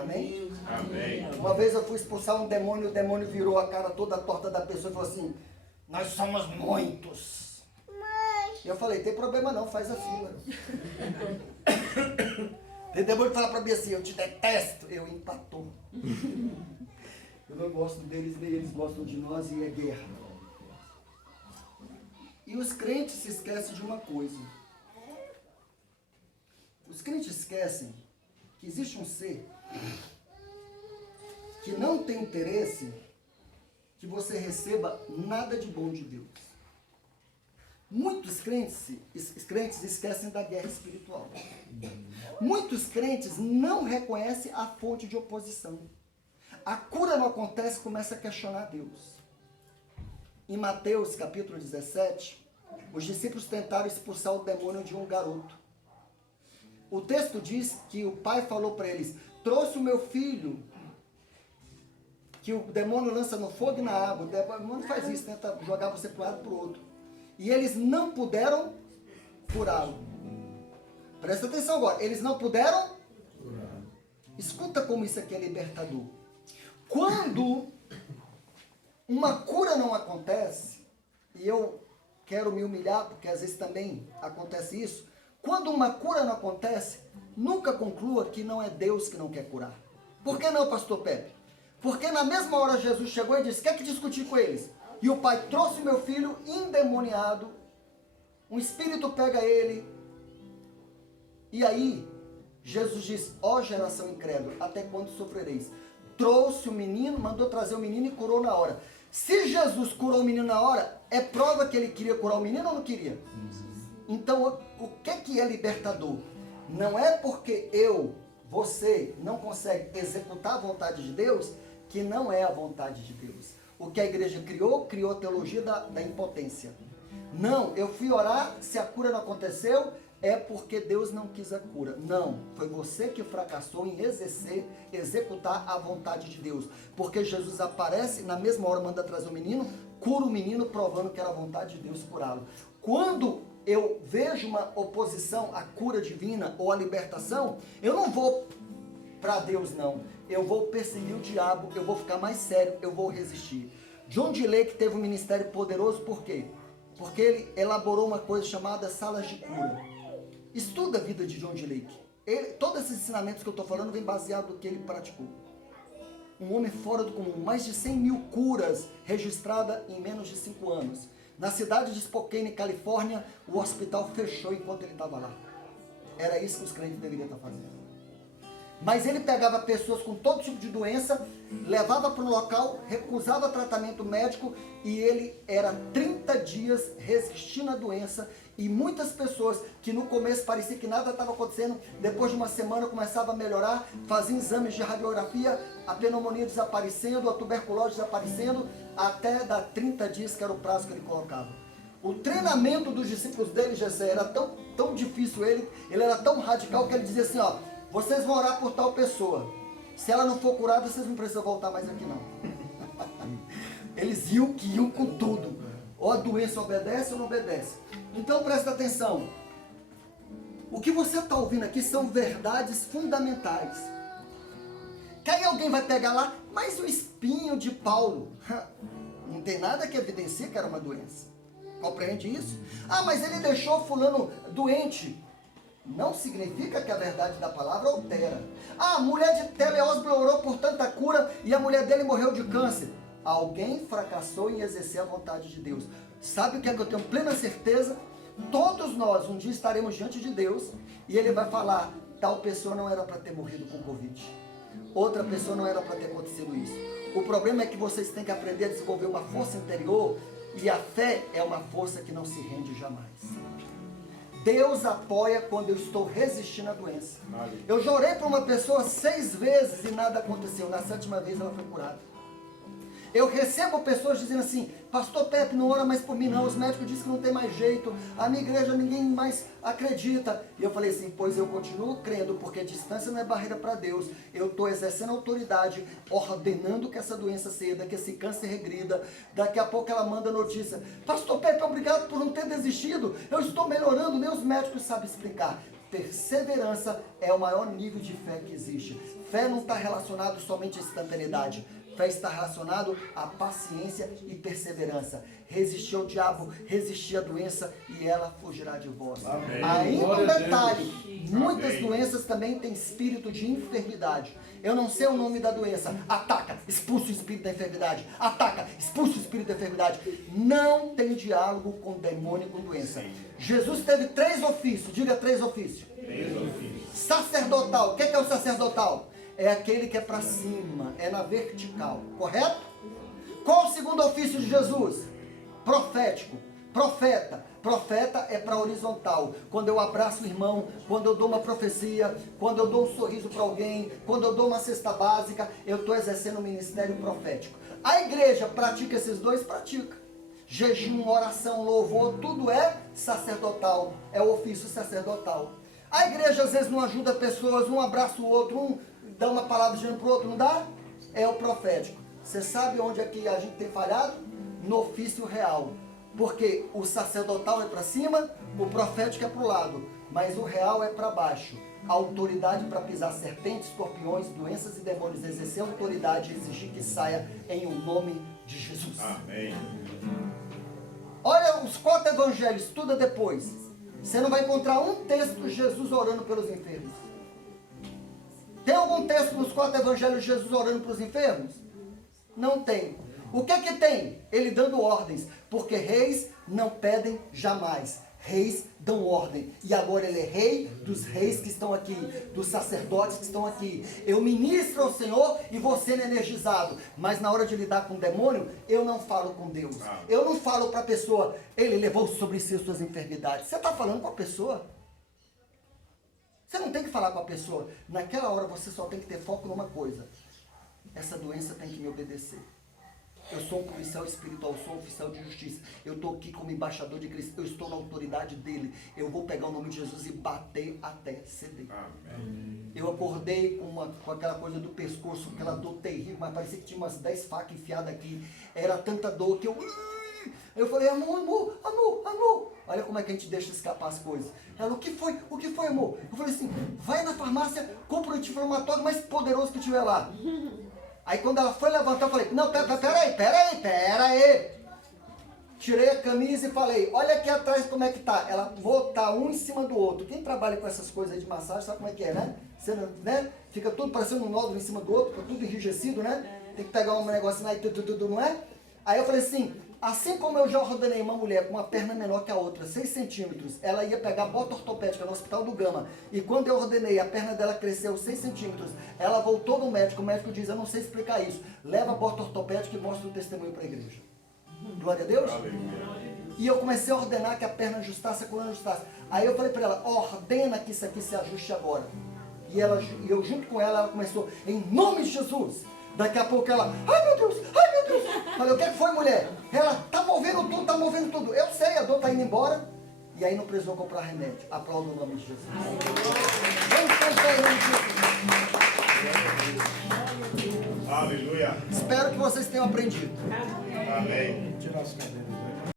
Amém? Amém. Uma vez eu fui expulsar um demônio, o demônio virou a cara toda torta da pessoa e falou assim: nós somos muitos. E eu falei, tem problema não, faz a fila. Tem demônio que fala pra mim assim, eu te detesto. Eu empatou. Eu não gosto deles, nem eles gostam de nós, e é guerra. E os crentes se esquecem de uma coisa. Os crentes esquecem que existe um ser que não tem interesse que você receba nada de bom de Deus. Muitos crentes esquecem da guerra espiritual. Muitos crentes não reconhecem a fonte de oposição. A cura não acontece, começa a questionar Deus. Em Mateus capítulo 17, os discípulos tentaram expulsar o demônio de um garoto. O texto diz que o pai falou para eles, trouxe o meu filho, que o demônio lança no fogo e na água. O demônio faz isso, tenta jogar você para um lado e para o outro. E eles não puderam curá-lo. Presta atenção agora, eles não puderam curar. Escuta como isso aqui é libertador. Quando uma cura não acontece, e eu quero me humilhar, porque às vezes também acontece isso, quando uma cura não acontece, nunca conclua que não é Deus que não quer curar. Por que não, pastor Pepe? Porque na mesma hora Jesus chegou e disse, quer que discutir com eles? E o pai trouxe o meu filho endemoniado, um espírito pega ele, e aí Jesus diz, ó geração incrédula, até quando sofrereis? Trouxe o menino, mandou trazer o menino e curou na hora. Se Jesus curou o menino na hora, é prova que ele queria curar o menino ou não queria? Então, o que é libertador? Não é porque você não consegue executar a vontade de Deus, que não é a vontade de Deus. O que a igreja criou a teologia da impotência. Não, eu fui orar, se a cura não aconteceu, é porque Deus não quis a cura. Não, foi você que fracassou em executar a vontade de Deus. Porque Jesus aparece, na mesma hora manda trazer o menino, cura o menino, provando que era a vontade de Deus curá-lo. Quando eu vejo uma oposição à cura divina ou à libertação, eu não vou para Deus não. Eu vou perseguir o diabo, eu vou ficar mais sério, eu vou resistir. John D. Lake teve um ministério poderoso, por quê? Porque ele elaborou uma coisa chamada salas de cura. Estuda a vida de John D. Lake. Todos esses ensinamentos que eu estou falando vêm baseado no que ele praticou. Um homem fora do comum, mais de 100 mil curas registradas em menos de 5 anos. Na cidade de Spokane, Califórnia, o hospital fechou enquanto ele estava lá. Era isso que os crentes deveriam estar fazendo. Mas ele pegava pessoas com todo tipo de doença, levava para um local, recusava tratamento médico e ele era 30 dias resistindo à doença. E muitas pessoas que no começo parecia que nada estava acontecendo, depois de uma semana começava a melhorar, fazia exames de radiografia, a pneumonia desaparecendo, a tuberculose desaparecendo, até dar 30 dias que era o prazo que ele colocava. O treinamento dos discípulos dele, Gessé, era tão difícil, ele era tão radical que ele dizia assim, ó, vocês vão orar por tal pessoa, se ela não for curada, vocês não precisam voltar mais aqui não. Eles iam com tudo, ou a doença obedece ou não obedece. Então presta atenção, o que você está ouvindo aqui são verdades fundamentais. Que aí alguém vai pegar lá, mas o espinho de Paulo, não tem nada que evidencie que era uma doença. Compreende isso? Ah, mas ele deixou fulano doente. Não significa que a verdade da palavra altera. Ah, a mulher de Teleósbio orou por tanta cura e a mulher dele morreu de câncer. Alguém fracassou em exercer a vontade de Deus. Sabe o que é que eu tenho plena certeza? Todos nós um dia estaremos diante de Deus e Ele vai falar, tal pessoa não era para ter morrido com Covid. Outra pessoa não era para ter acontecido isso. O problema é que vocês têm que aprender a desenvolver uma força interior e a fé é uma força que não se rende jamais. Deus apoia quando eu estou resistindo à doença. Eu já orei para uma pessoa 6 vezes e nada aconteceu. Na 7ª vez ela foi curada. Eu recebo pessoas dizendo assim, pastor Pepe, não ora mais por mim não, os médicos dizem que não tem mais jeito, a minha igreja ninguém mais acredita. E eu falei assim, pois eu continuo crendo, porque distância não é barreira para Deus. Eu estou exercendo autoridade, ordenando que essa doença ceda, que esse câncer regrida. Daqui a pouco ela manda notícia, pastor Pepe, obrigado por não ter desistido, eu estou melhorando, nem os médicos sabem explicar. Perseverança é o maior nível de fé que existe. Fé não está relacionado somente à instantaneidade. Fé está relacionado à paciência e perseverança. Resistir ao diabo, resistir à doença e ela fugirá de vós. Amém. Ainda um Glória a detalhe, muitas Amém. doenças também têm espírito de enfermidade. Eu não sei o nome da doença. Ataca, expulsa o espírito da enfermidade. Ataca, expulsa o espírito da enfermidade. Não tem diálogo com demônio e com doença. Jesus teve 3 ofícios. Diga 3 ofícios. 3 ofícios. Sacerdotal. O que é o sacerdotal? É aquele que é para cima, é na vertical, correto? Qual o segundo ofício de Jesus? Profético, profeta. Profeta é para horizontal. Quando eu abraço o irmão, quando eu dou uma profecia, quando eu dou um sorriso para alguém, quando eu dou uma cesta básica, eu estou exercendo o ministério profético. A igreja pratica esses 2? Pratica. Jejum, oração, louvor, tudo é sacerdotal, é o ofício sacerdotal. A igreja às vezes não ajuda pessoas, um abraça o outro, um dá uma palavra de para o outro, não dá? É o profético. Você sabe onde é que a gente tem falhado? No ofício real. Porque o sacerdotal é para cima, o profético é para o lado, mas o real é para baixo. A autoridade para pisar serpentes, escorpiões, doenças e demônios, exercer autoridade e exigir que saia em o nome de Jesus. Amém. Olha os 4 evangelhos, estuda depois. Você não vai encontrar um texto de Jesus orando pelos enfermos. Tem algum texto nos 4 evangelhos de Jesus orando para os enfermos? Não tem. O que que tem? Ele dando ordens. Porque reis não pedem jamais. Reis dão ordem. E agora ele é rei dos reis que estão aqui, dos sacerdotes que estão aqui. Eu ministro ao Senhor e vou sendo energizado. Mas na hora de lidar com o demônio, eu não falo com Deus. Eu não falo para a pessoa, ele levou sobre si as suas enfermidades. Você está falando com a pessoa? Você não tem que falar com a pessoa. Naquela hora você só tem que ter foco numa coisa. Essa doença tem que me obedecer. Eu sou um policial espiritual, sou um oficial de justiça. Eu estou aqui como embaixador de Cristo. Eu estou na autoridade dele. Eu vou pegar o nome de Jesus e bater até ceder. Amém. Eu acordei com aquela coisa do pescoço, aquela dor terrível, mas parecia que tinha umas 10 facas enfiadas aqui. Era tanta dor que eu falei, amor. Olha como é que a gente deixa escapar as coisas. Ela, o que foi, amor? Eu falei assim, vai na farmácia, compra o anti-inflamatório mais poderoso que tiver lá. Aí quando ela foi levantar, eu falei, não, pera aí. Tirei a camisa e falei, olha aqui atrás como é que tá. Ela botar um em cima do outro. Quem trabalha com essas coisas aí de massagem sabe como é que é, né? Você, né? Fica tudo parecendo um nódulo em cima do outro, fica tudo enrijecido, né? Tem que pegar um negocinho aí, tudo, não é? Aí eu falei assim como eu já ordenei uma mulher com uma perna menor que a outra, 6 centímetros, ela ia pegar bota ortopédica no Hospital do Gama, e quando eu ordenei, a perna dela cresceu 6 centímetros, ela voltou no médico, o médico diz, eu não sei explicar isso, leva a bota ortopédica e mostra o testemunho para a igreja. Glória a Deus. E eu comecei a ordenar que a perna ajustasse, a coluna ajustasse. Aí eu falei para ela, ordena que isso aqui se ajuste agora. E eu junto com ela, ela começou, em nome de Jesus. Daqui a pouco ela, ai meu Deus. Falei, o que foi, mulher? Ela, tá movendo tudo. Eu sei, a dor tá indo embora. E aí não precisou comprar remédio. Aplauda o nome de Jesus. Vamos cantar em nome de Jesus. Aleluia. Espero que vocês tenham aprendido. Amém. Tirar as cadeiras.